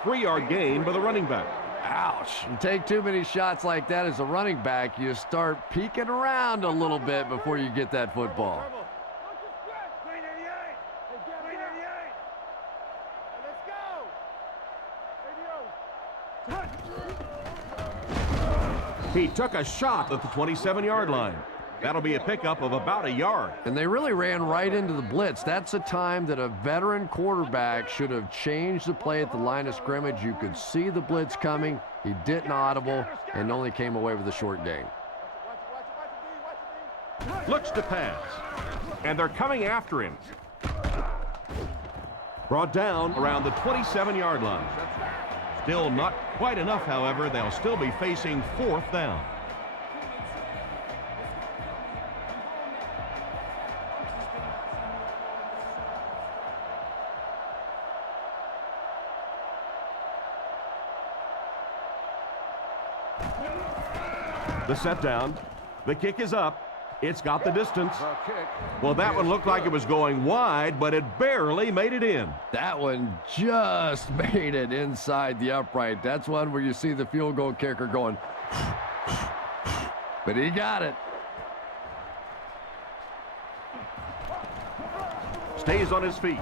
3-yard gain by the running back. Ouch. You take too many shots like that as a running back, you start peeking around a little bit before you get that football. He took a shot at the 27-yard line. That'll be a pickup of about a yard. And they really ran right into the blitz. That's a time that a veteran quarterback should have changed the play at the line of scrimmage. You could see the blitz coming. He didn't audible and only came away with a short gain. Looks to pass. And they're coming after him. Brought down around the 27-yard line. Still not quite enough, however. They'll still be facing 4th down. The set down. The kick is up. It's got the distance. Well, that one looked like it was going wide, but it barely made it in. That one just made it inside the upright. That's one where you see the field goal kicker going, but he got it. Stays on his feet.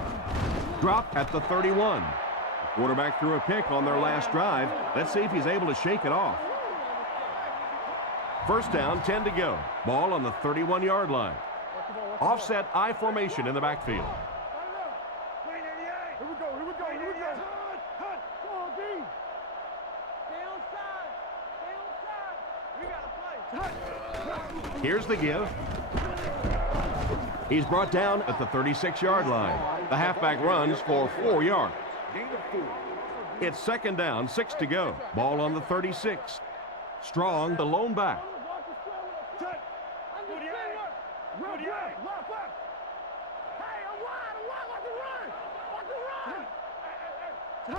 Dropped at the 31. The quarterback threw a pick on their last drive. Let's see if he's able to shake it off. First down, 10 to go. Ball on the 31-yard line. Offset I formation in the backfield. Here we go. Hunt. Come on, D. Stay on side. Here's the give. He's brought down at the 36-yard line. The halfback runs for 4 yards. It's second down, 6 to go. Ball on the 36. Strong, the lone back.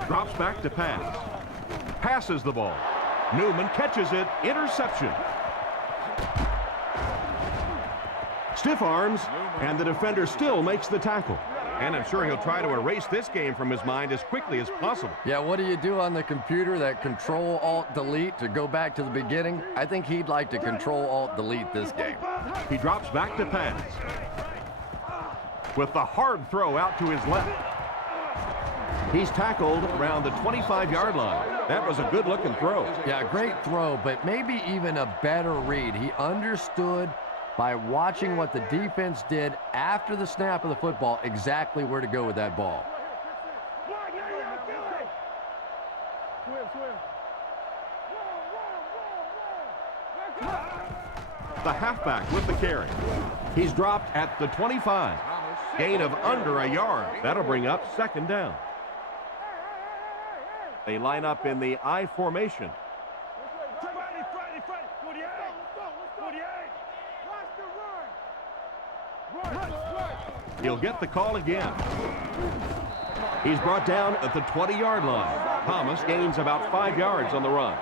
Drops back to pass. Passes the ball. Newman catches it. Interception. Stiff arms, and the defender still makes the tackle. And I'm sure he'll try to erase this game from his mind as quickly as possible. Yeah, what do you do on the computer? That Control-Alt-Delete to go back to the beginning? I think he'd like to Control-Alt-Delete this game. He drops back to pass. With the hard throw out to his left. He's tackled around the 25-yard line. That was a good-looking throw. Yeah, great throw, but maybe even a better read. He understood by watching what the defense did after the snap of the football exactly where to go with that ball. The halfback with the carry. He's dropped at the 25. Gain of under a yard. That'll bring up second down. They line up in the I formation. He'll get the call again. He's brought down at the 20-yard line. Thomas gains about 5 yards on the run.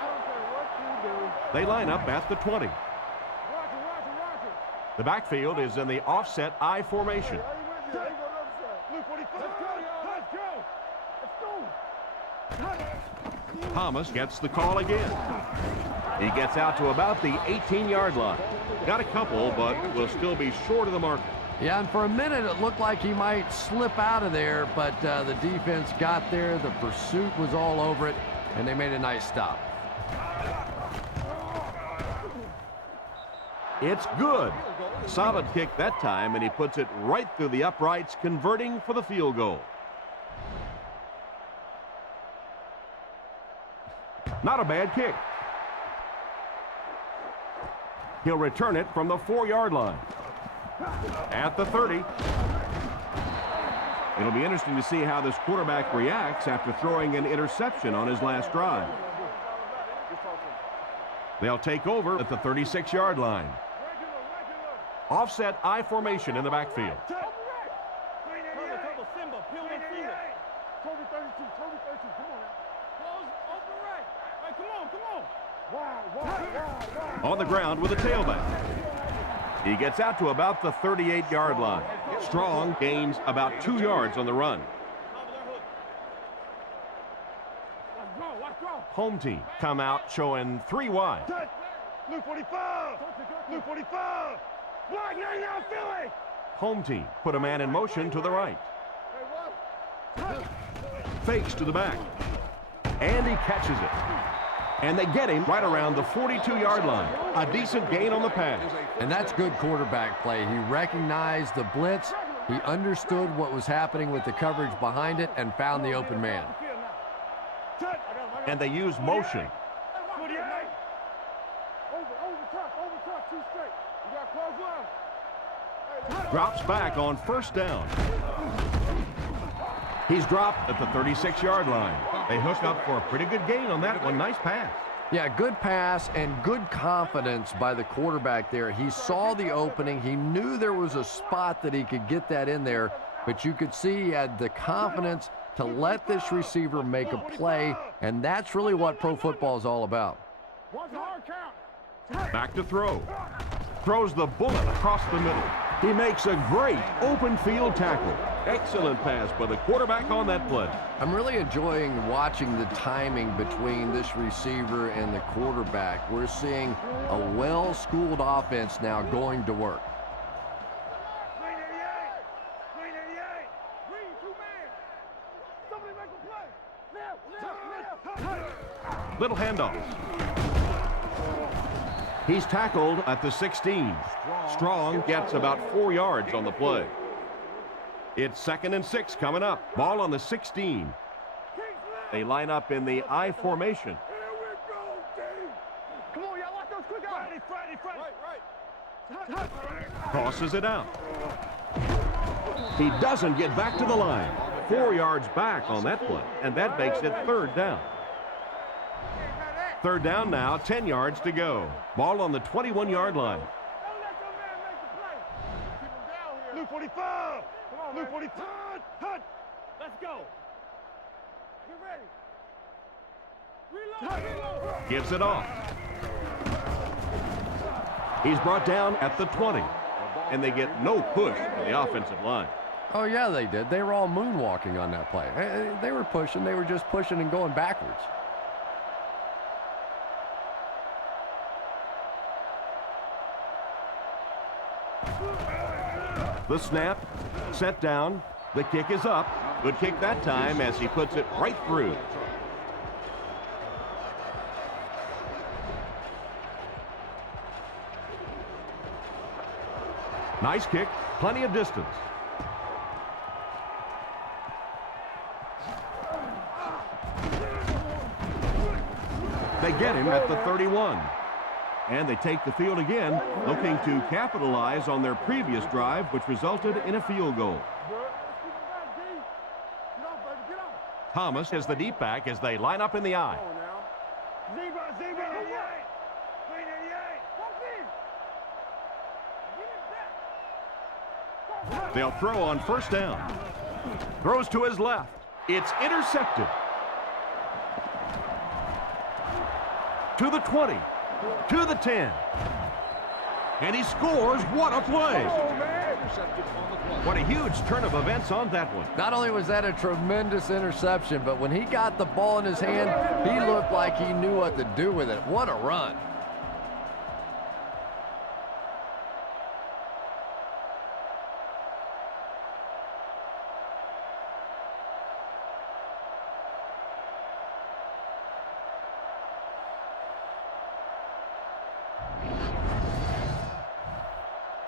They line up at the 20. The backfield is in the offset I formation. Thomas gets the call again. He gets out to about the 18-yard line. Got a couple, but will still be short of the mark. Yeah, and for a minute it looked like he might slip out of there, but the defense got there. The pursuit was all over it, and they made a nice stop. It's good. Solid kick that time, and he puts it right through the uprights, converting for the field goal. Not a bad kick. He'll return it from the 4-yard line. At the 30. It'll be interesting to see how this quarterback reacts after throwing an interception on his last drive. They'll take over at the 36-yard line. Offset I formation in the backfield. On the ground with a tailback. He gets out to about the 38-yard line. Strong gains about 2 yards on the run. Home team come out showing 3 wide. Luke 45! Luke 45! Block 99 Philly! Home team put a man in motion to the right. Fakes to the back. And he catches it. And they get him right around the 42-yard line. A decent gain on the pass. And that's good quarterback play. He recognized the blitz. He understood what was happening with the coverage behind it and found the open man. And they use motion. Drops back on first down. He's dropped at the 36-yard line. They hook up for a pretty good gain on that one. Nice pass. Yeah, good pass and good confidence by the quarterback there. He saw the opening. He knew there was a spot that he could get that in there, but you could see he had the confidence to let this receiver make a play, and that's really what pro football is all about. Back to throw. Throws the bullet across the middle. He makes a great open field tackle. Excellent pass by the quarterback on that play. I'm really enjoying watching the timing between this receiver and the quarterback. We're seeing a well-schooled offense now going to work. Little handoff. He's tackled at the 16. Strong gets about 4 yards on the play. It's 2nd and 6 coming up. Ball on the 16. They line up in the I formation. Come on, y'all, watch those quick out. Crosses it out. He doesn't get back to the line. 4 yards back on that play, and that makes it third down. Third down now, 10 yards to go. Ball on the 21-yard line. Blue 45. Come on, Blue 45. Hut. Let's go. Get ready. Reload. Gives it off. He's brought down at the 20, and they get no push from the offensive line. Oh, yeah, they did. They were all moonwalking on that play. They were pushing. They were just pushing and going backwards. The snap, set down, the kick is up. Good kick that time as he puts it right through. Nice kick, plenty of distance. They get him at the 31. And they take the field again, looking to capitalize on their previous drive, which resulted in a field goal. Thomas has the deep back as they line up in the eye. They'll throw on first down. Throws to his left. It's intercepted. To the 20. To the 10. And he scores. What a play. What a huge turn of events on that one. Not only was that a tremendous interception, but when he got the ball in his hand, he looked like he knew what to do with it. What a run.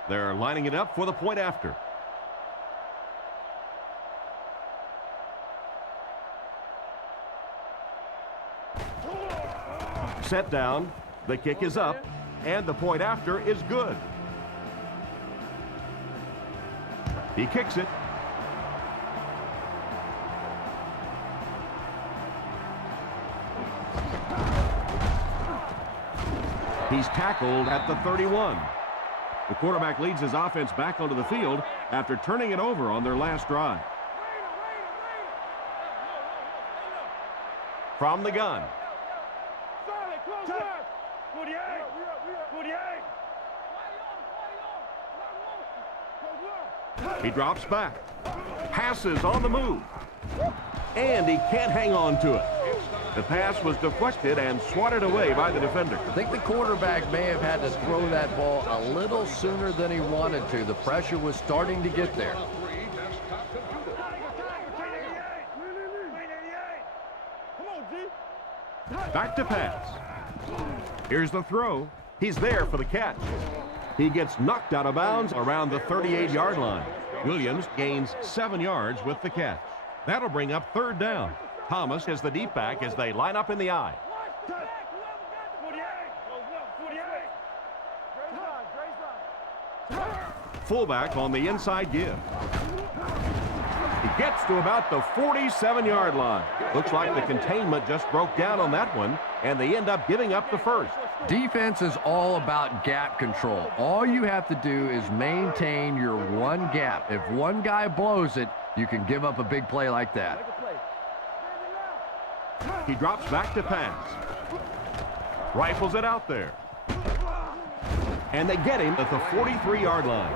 They're lining it up for the point after. Set down, the kick is up, and the point after is good. He kicks it. He's tackled at the 31. The quarterback leads his offense back onto the field after turning it over on their last drive. From the gun. He drops back. Passes on the move. And he can't hang on to it. The pass was deflected and swatted away by the defender. I think the quarterback may have had to throw that ball a little sooner than he wanted to. The pressure was starting to get there. Back to pass. Here's the throw. He's there for the catch. He gets knocked out of bounds around the 38-yard line. Williams gains 7 yards with the catch. That'll bring up third down. Thomas has the deep back as they line up in the eye. Fullback on the inside give. He gets to about the 47-yard line. Looks like the containment just broke down on that one, and they end up giving up the first. Defense is all about gap control. All you have to do is maintain your one gap. If one guy blows it, you can give up a big play like that. He drops back to pass. Rifles it out there. And they get him at the 43-yard line.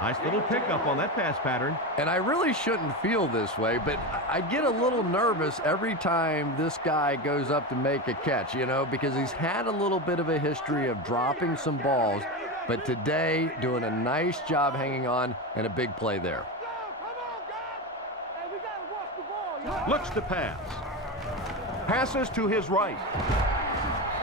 Nice little pickup on that pass pattern. And I really shouldn't feel this way, but I get a little nervous every time this guy goes up to make a catch, you know, because he's had a little bit of a history of dropping some balls, but today doing a nice job hanging on and a big play there. Looks to pass. Passes to his right.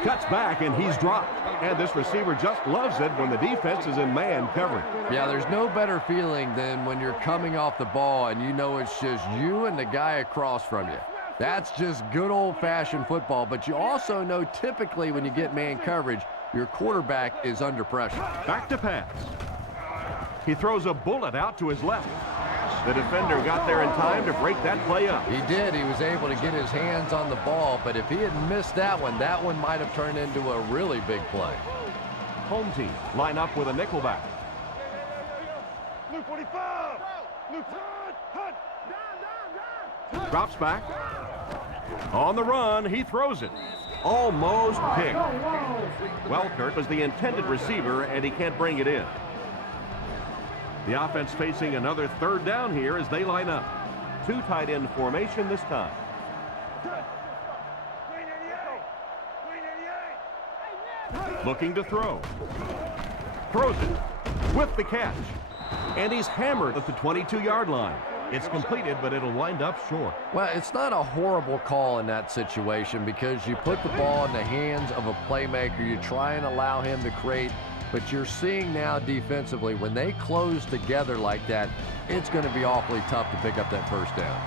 Cuts back, and he's dropped. And this receiver just loves it when the defense is in man coverage. Yeah, there's no better feeling than when you're coming off the ball and you know it's just you and the guy across from you. That's just good old-fashioned football, but you also know typically when you get man coverage, your quarterback is under pressure. Back to pass. He throws a bullet out to his left. The defender got there in time to break that play up. He did. He was able to get his hands on the ball, but if he had missed that one might have turned into a really big play. Home team line up with a nickelback. Blue 45. Blue hunt. Down. Drops back. On the run, he throws it. Almost picked. Welkert was the intended receiver, and he can't bring it in. The offense facing another third down here as they line up. Two tight end formation this time. Looking to throw. Throws it with the catch. And he's hammered at the 22-yard line. It's completed, but it'll wind up short. Well, it's not a horrible call in that situation because you put the ball in the hands of a playmaker. You try and allow him to create, but you're seeing now defensively, when they close together like that, it's going to be awfully tough to pick up that first down.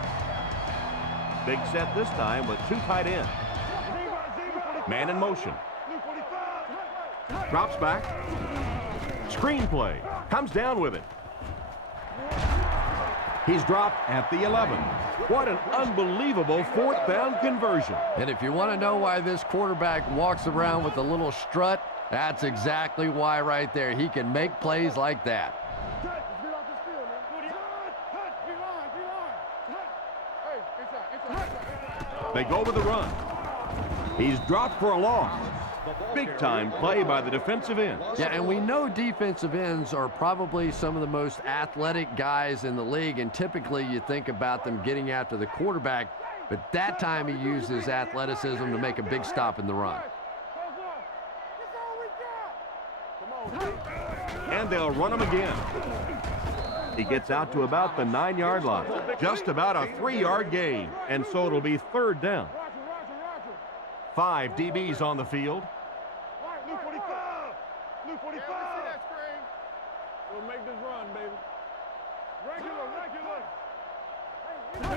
Big set this time with two tight ends. Man in motion. Drops back. Screenplay. Comes down with it. He's dropped at the 11. What an unbelievable fourth down conversion. And if you want to know why this quarterback walks around with a little strut, that's exactly why right there. He can make plays like that. They go with the run. He's dropped for a loss. Big-time play by the defensive end. Yeah, and we know defensive ends are probably some of the most athletic guys in the league, and typically you think about them getting after the quarterback, but that time he used his athleticism to make a big stop in the run. And they'll run him again. He gets out to about the 9-yard line. Just about a 3-yard gain, and so it'll be third down. 5 DBs on the field. Blue 45. Blue 45. We'll make this run, baby. Regular.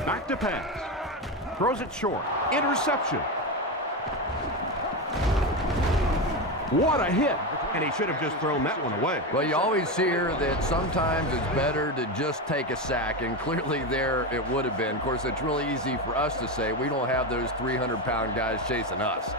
Back to pass. Throws it short. Interception. What a hit. And he should have just thrown that one away. Well, you always hear that sometimes it's better to just take a sack, and clearly there it would have been. Of course, it's really easy for us to say. We don't have those 300-pound guys chasing us.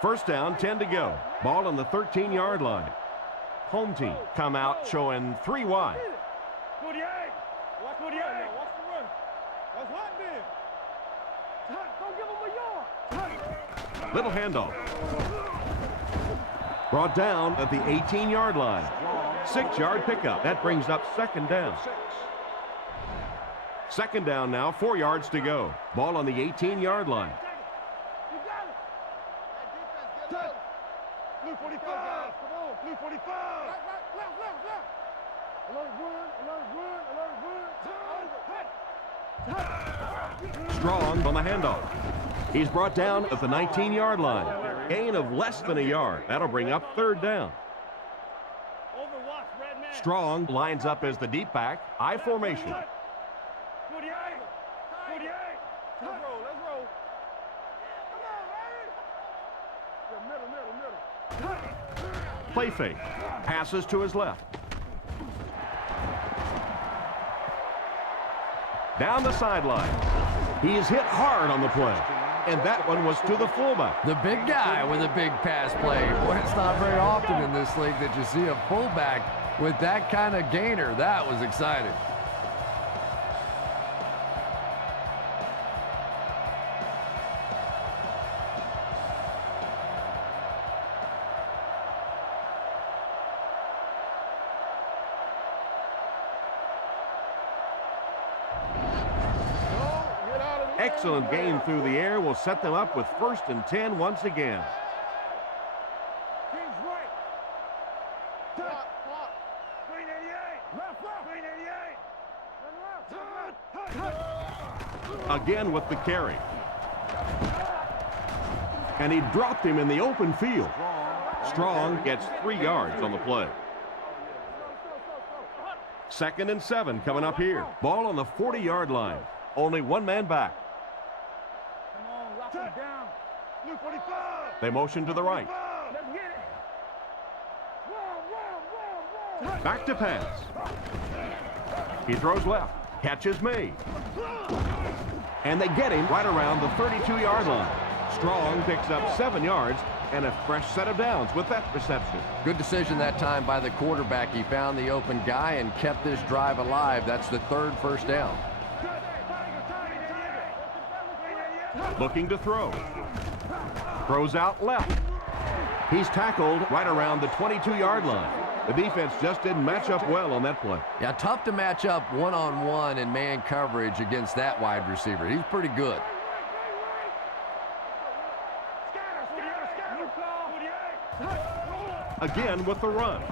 First down, 10 to go. Ball on the 13-yard line. Home team come out showing 3 wide. 48. Watch 48 now. Watch the run. That's hot then. Don't give him a yard. Little handoff. Brought down at the 18-yard line. 6-yard pickup. That brings up second down. Second down now, 4 yards to go. Ball on the 18-yard line. Blue 45. Come on. Blue 45. Left. Alert. Strong on the handoff. He's brought down at the 19-yard line. Gain of less than a yard. That'll bring up third down. Strong lines up as the deep back. I formation. 48. Let's roll. Come on, baby. Middle. Play fake. Passes to his left. Down the sideline. He is hit hard on the play. And that one was to the fullback. The big guy with a big pass play. Boy, it's not very often in this league that you see a fullback with that kind of gainer. That was exciting. Excellent game through the air will set them up with 1st and 10 once again. King's right. Clock. Green 88. Left. Green 88. Again with the carry. And he dropped him in the open field. Strong gets 3 yards on the play. 2nd and 7 coming up here. Ball on the 40-yard line. Only one man back. Come on, lock him down. Blue 45. They motion to the right. Let's get it. Run. Back to pass. He throws left. Catch is made. And they get him right around the 32-yard line. Strong picks up 7 yards and a fresh set of downs with that reception. Good decision that time by the quarterback. He found the open guy and kept this drive alive. That's the 3rd first down. Looking to throw. Throws out left. He's tackled right around the 22-yard line. The defense just didn't match up well on that play. Yeah, tough to match up one-on-one in man coverage against that wide receiver. He's pretty good. Again with the run.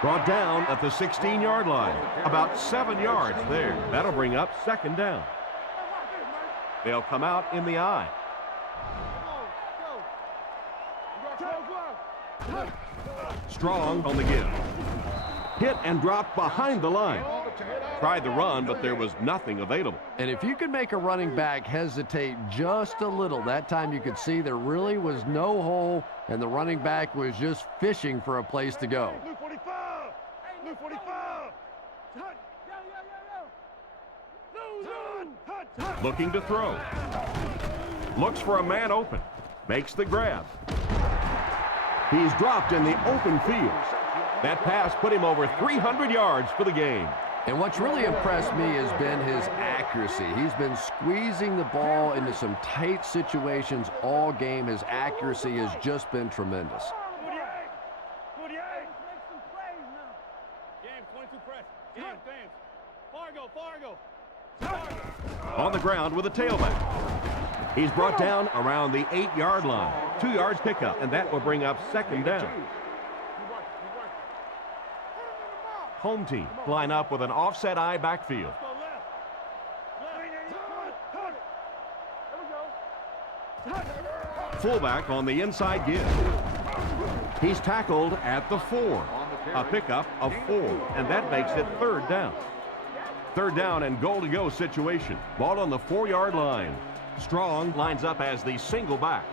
Brought down at the 16-yard line. About 7 yards there. That'll bring up 2nd down. They'll come out in the eye. Strong on the give. Hit and dropped behind the line. Tried the run, but there was nothing available. And if you could make a running back hesitate just a little, that time you could see there really was no hole, and the running back was just fishing for a place to go. Blue 45. Blue 45. Looking to throw. Looks for a man open. Makes the grab. He's dropped in the open field. That pass put him over 300 yards for the game. And what's really impressed me has been his accuracy. He's been squeezing the ball into some tight situations all game. His accuracy has just been tremendous. 48. Make some plays now. James, 22 press. James. Fargo. On the ground with a tailback. He's brought down around the 8-yard line. 2 yards pickup, and that will bring up 2nd down. Home team line up with an offset eye backfield. Fullback on the inside give. He's tackled at the 4. A pickup of 4, and that makes it 3rd down. 3rd down and goal to go situation. Ball on the 4-yard line. Strong lines up as the single back.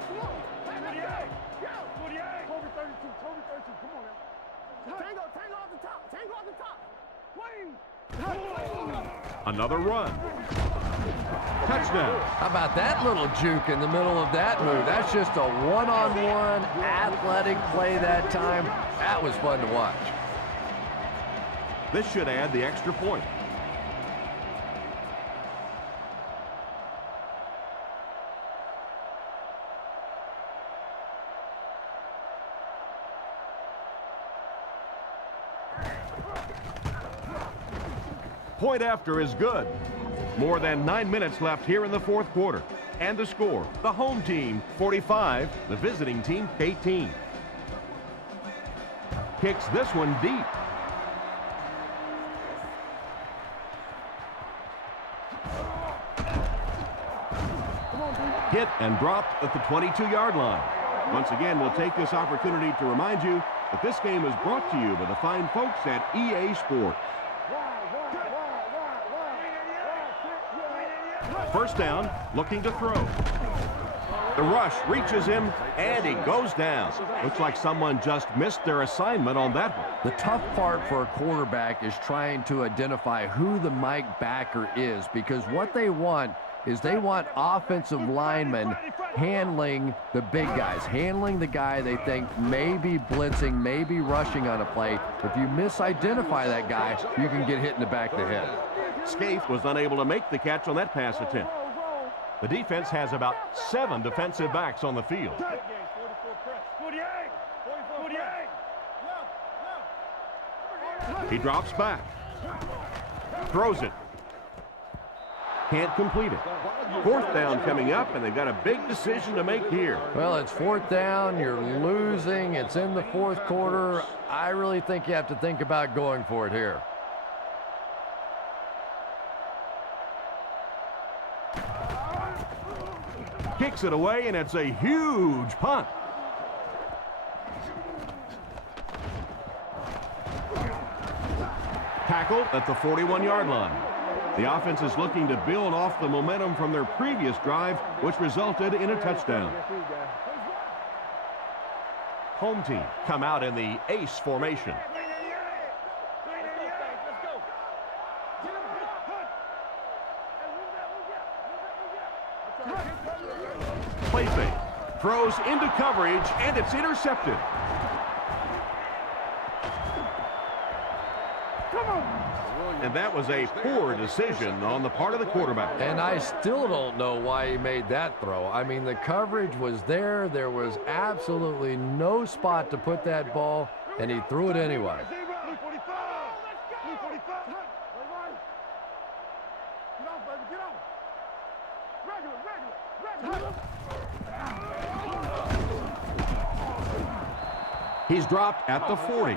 Another run. Touchdown. How about that little juke in the middle of that move? That's just a one-on-one athletic play that time. That was fun to watch. This should add the extra point. Point after is good. More than 9 minutes left here in the 4th quarter. And the score, the home team 45, the visiting team 18. Kicks this one deep. Hit and dropped at the 22-yard line. Once again, we'll take this opportunity to remind you that this game is brought to you by the fine folks at EA Sports. 1st down, looking to throw. The rush reaches him, and he goes down. Looks like someone just missed their assignment on that one. The tough part for a quarterback is trying to identify who the Mike backer is, because what they want is they want offensive linemen handling the big guys, handling the guy they think may be blitzing, may be rushing on a play. If you misidentify that guy, you can get hit in the back of the head. Scaife was unable to make the catch on that pass attempt. The defense has about 7 defensive backs on the field. He drops back. Throws it. Can't complete it. 4th down coming up, and they've got a big decision to make here. Well, it's 4th down. You're losing. It's in the 4th quarter. I really think you have to think about going for it here. Kicks it away, and it's a huge punt. tackled at the 41-yard line. The offense is looking to build off the momentum from their previous drive, which resulted in a touchdown. Home team come out in the ace formation. Play fake, throws into coverage, and it's intercepted. And that was a poor decision on the part of the quarterback. And I still don't know why he made that throw. I mean, the coverage was there. There was absolutely no spot to put that ball, and he threw it anyway. He's dropped at the 40.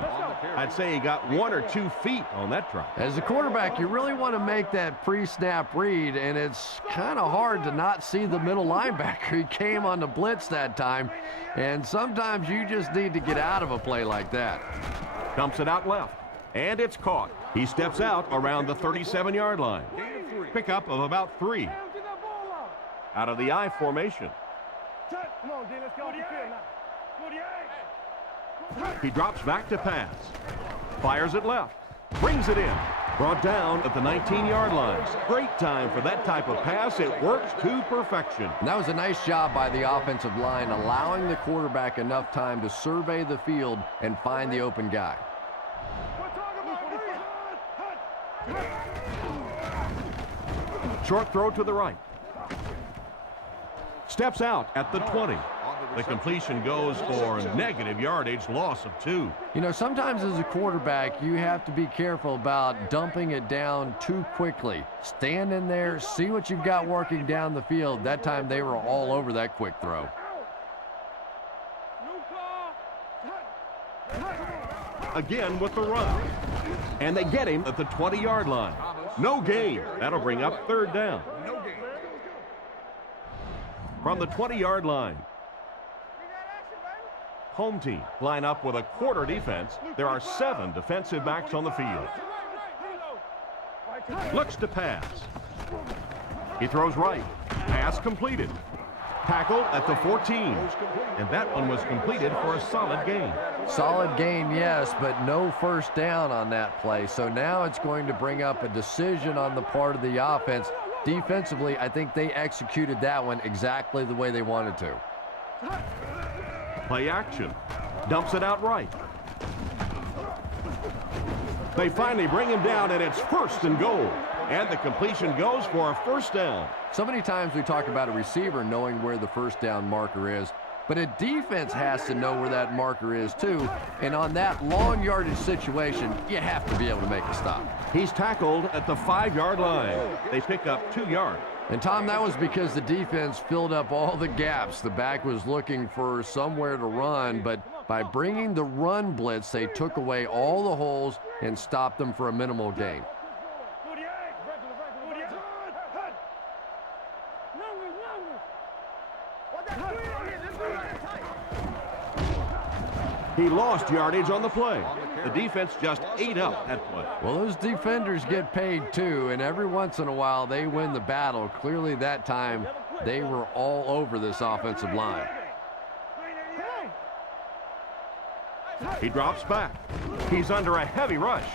I'd say he got 1 or 2 feet on that drop. As a quarterback, you really want to make that pre-snap read, and it's kind of hard to not see the middle linebacker. He came on the blitz that time, and sometimes you just need to get out of a play like that. Dumps it out left, and it's caught. He steps out around the 37-yard line. Pickup of about 3. Out of the I formation. Come on, D, let's go off the field now. 48. He drops back to pass. Fires it left. Brings it in. Brought down at the 19-yard line. Great time for that type of pass. It works to perfection. And that was a nice job by the offensive line, allowing the quarterback enough time to survey the field and find the open guy. Short throw to the right. Steps out at the 20. The completion goes for negative yardage, loss of 2. You know, sometimes as a quarterback, you have to be careful about dumping it down too quickly. Stand in there, see what you've got working down the field. That time they were all over that quick throw. Again with the run. And they get him at the 20-yard line. No gain. That'll bring up 3rd down. From the 20-yard line. Home team line up with a quarter defense. There are 7 defensive backs on the field. Looks to pass. He throws right. Pass completed. Tackled at the 14. And that one was completed for a solid gain. Solid gain, yes, but no first down on that play. So now it's going to bring up a decision on the part of the offense. Defensively, I think they executed that one exactly the way they wanted to. Play action. Dumps it out right. They finally bring him down, and it's 1st and goal. And the completion goes for a 1st down. So many times we talk about a receiver knowing where the first down marker is, but a defense has to know where that marker is too. And on that long yardage situation, you have to be able to make a stop. He's tackled at the 5-yard line. They pick up 2 yards. And, Tom, that was because the defense filled up all the gaps. The back was looking for somewhere to run, but by bringing the run blitz, they took away all the holes and stopped them for a minimal gain. He lost yardage on the play. The defense just ate up that play. Well, those defenders get paid too, and every once in a while they win the battle. Clearly that time they were all over this offensive line. He drops back. He's under a heavy rush.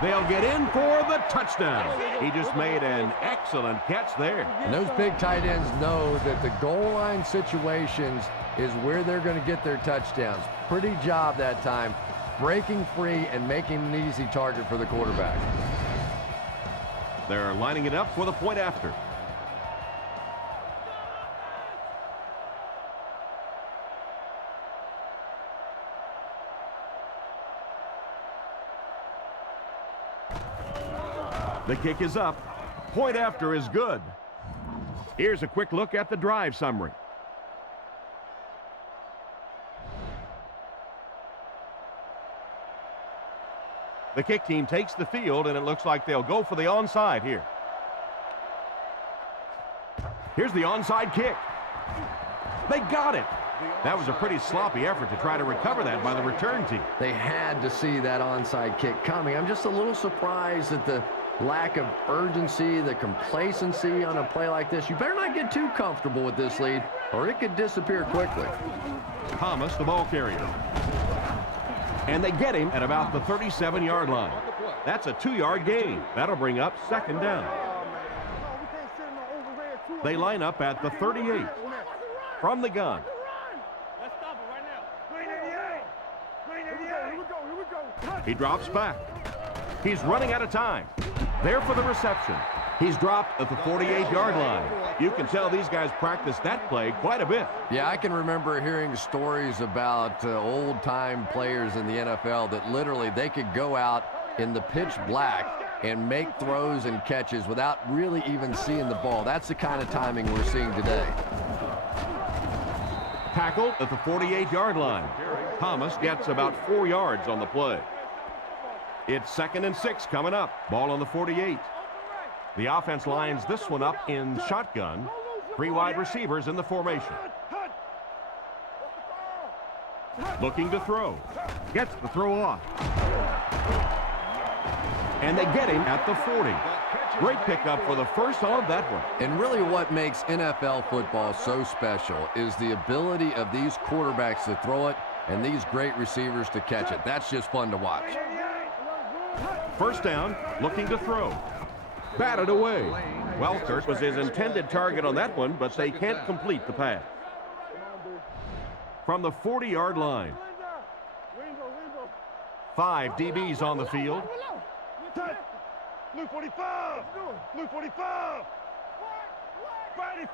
They'll get in for the touchdown. He just made an excellent catch there. And those big tight ends know that the goal line situations is where they're going to get their touchdowns. Pretty job that time, breaking free and making an easy target for the quarterback. They're lining it up for the point after. The kick is up. Point after is good. Here's a quick look at the drive summary. The kick team takes the field, and it looks like they'll go for the onside here. Here's the onside kick. They got it. That was a pretty sloppy effort to try to recover that by the return team. They had to see that onside kick coming. I'm just a little surprised at the lack of urgency, the complacency on a play like this. You better not get too comfortable with this lead, or it could disappear quickly. Thomas, the ball carrier. And they get him at about the 37-yard line. That's a 2-yard gain. That'll bring up second down. They line up at the 38. From the gun. Let's stop it right now. 388. Here we go. He drops back. He's running out of time. There for the reception. He's dropped at the 48-yard line. You can tell these guys practice that play quite a bit. Yeah, I can remember hearing stories about old-time players in the NFL that literally they could go out in the pitch black and make throws and catches without really even seeing the ball. That's the kind of timing we're seeing today. Tackled at the 48-yard line. Thomas gets about 4 yards on the play. It's 2nd and 6 coming up. Ball on the 48. The offense lines this one up in shotgun. 3 wide receivers in the formation. Looking to throw. Gets the throw off. And they get him at the 40. Great pickup for the first on that one. And really what makes NFL football so special is the ability of these quarterbacks to throw it and these great receivers to catch it. That's just fun to watch. First down, looking to throw. Batted away. Welkert was his intended target on that one, but they can't complete the pass. From the 40-yard line. 5 DBs on the field. Luke 45. Luke 45. Friday.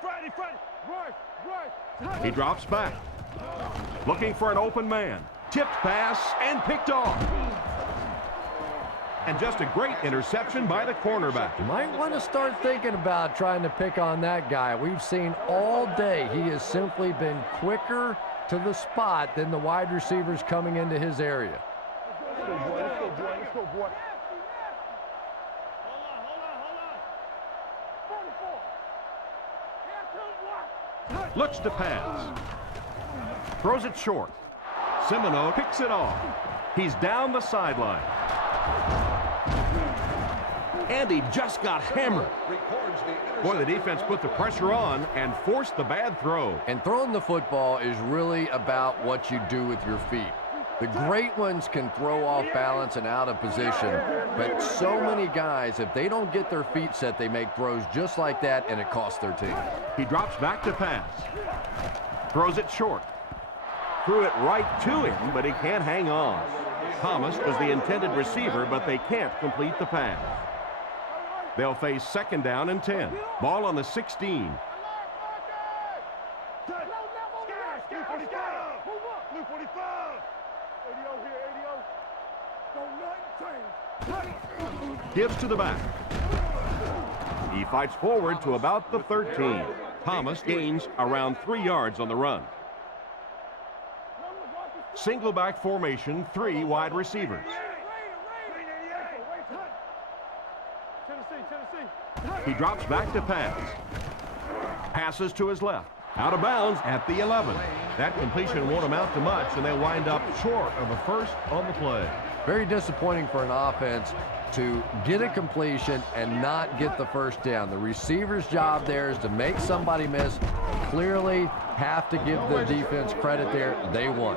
Right. He drops back. Looking for an open man. Tipped pass and picked off. And just a great interception by the cornerback. You might want to start thinking about trying to pick on that guy. We've seen all day he has simply been quicker to the spot than the wide receivers coming into his area. Let's go, boy. Looks to pass. Throws it short. Semino picks it off. He's down the sideline. And he just got hammered. Boy, the defense put the pressure on and forced the bad throw. And throwing the football is really about what you do with your feet. The great ones can throw off balance and out of position, but so many guys, if they don't get their feet set, they make throws just like that, and it costs their team. He drops back to pass. Throws it short. Threw it right to him, but he can't hang on. Thomas was the intended receiver, but they can't complete the pass. They'll face 2nd down and 10. Ball on the 16. Luke 45. ADO here, ADO. Don't nothing change. Gives to the back. He fights forward to about the 13. Thomas gains around 3 yards on the run. Single back formation, 3 wide receivers. He drops back to pass. Passes to his left. Out of bounds at the 11. That completion won't amount to much, and they'll wind up short of a first on the play. Very disappointing for an offense to get a completion and not get the first down. The receiver's job there is to make somebody miss. Clearly have to give the defense credit there. They won.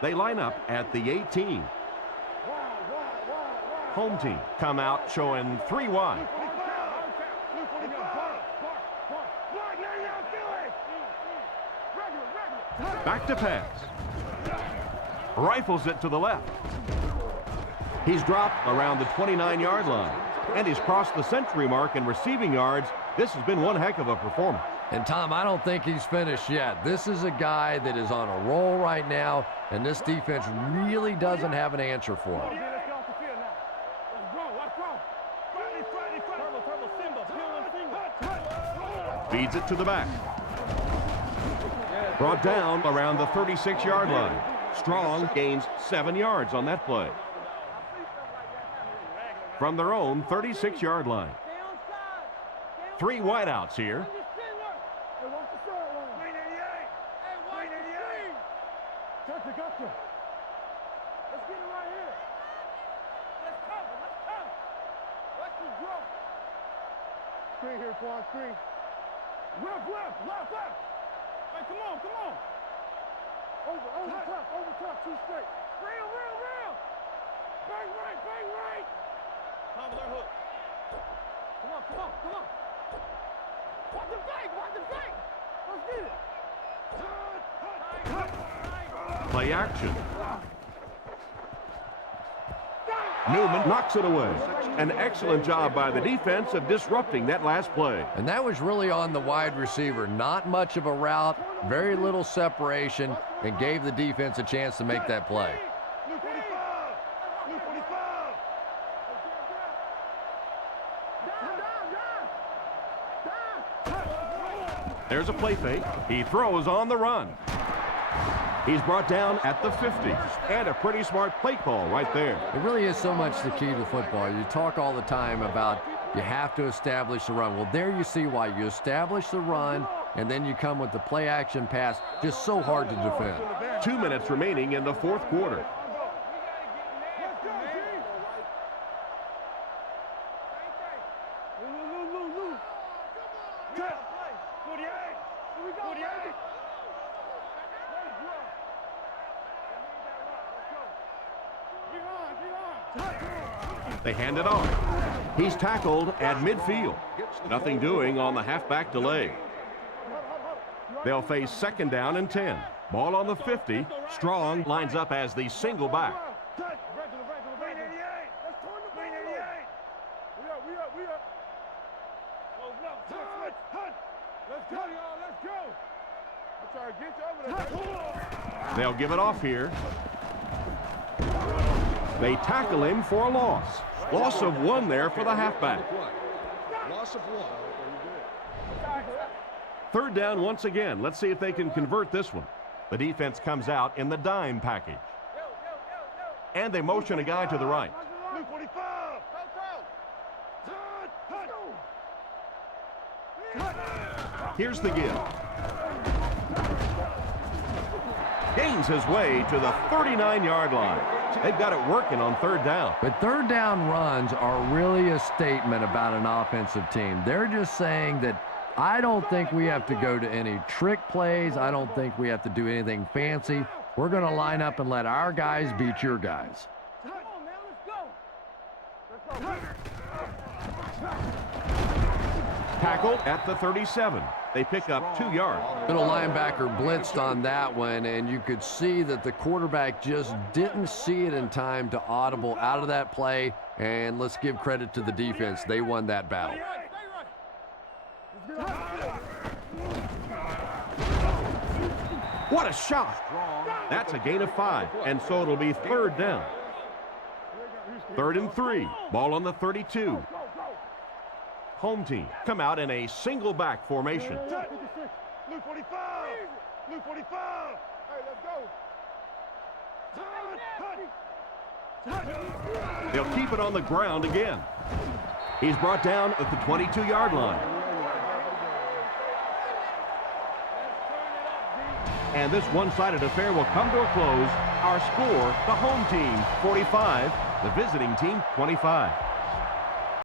They line up at the 18. Home team come out showing 3 wide. Back to pass. Rifles it to the left. He's dropped around the 29-yard line, and he's crossed the century mark in receiving yards. This has been one heck of a performance. And Tom, I don't think he's finished yet. This is a guy that is on a roll right now, and this defense really doesn't have an answer for him. Feeds it to the back. Brought down around the 36-yard line. Strong gains 7 yards on that play. From their own 36-yard line. 3 wideouts here. Hey, watch the sideline. 388. Hey, watch the screen. Gotcha. Let's get it right here. Let's cover. Let's the drop. Screen here, Quan, screen. Left. Hey, come on. Over top, 2 straight. Real. Bang right. Tom, with our hook. Come on. Watch the fake. Let's get it. Play action. Newman knocks it away. An excellent job by the defense of disrupting that last play. And that was really on the wide receiver. Not much of a route, very little separation, and gave the defense a chance to make that play. There's a play fake. He throws on the run. He's brought down at the 50. And a pretty smart play call right there. It really is so much the key to football. You talk all the time about you have to establish the run. Well, there you see why. You establish the run, and then you come with the play action pass. Just so hard to defend. 2 minutes remaining in the 4th quarter. They hand it off. He's tackled at midfield. Nothing doing on the halfback delay. They'll face 2nd down and 10. Ball on the 50. Strong lines up as the single back. They'll give it off here. They tackle him for a loss. Loss of 1 there for the halfback. Loss of 1. 3rd down once again. Let's see if they can convert this one. The defense comes out in the dime package. And they motion a guy to the right. Here's the give. Gains his way to the 39-yard line. They've got it working on 3rd down. But 3rd down runs are really a statement about an offensive team. They're just saying that I don't think we have to go to any trick plays. I don't think we have to do anything fancy. We're going to line up and let our guys beat your guys. Come on, man, let's go. Tackled at the 37. They pick up 2 yards. Little linebacker blitzed on that one, and you could see that the quarterback just didn't see it in time to audible out of that play. And let's give credit to the defense. They won that battle. What a shot. That's a gain of 5, and so it'll be 3rd down. 3rd and 3. Ball on the 32. Home team come out in a single back formation. Blue 45. Blue 45. Hey, let's go. They'll keep it on the ground again. He's brought down at the 22-yard line. And this one-sided affair will come to a close. Our score, the home team 45, the visiting team 25.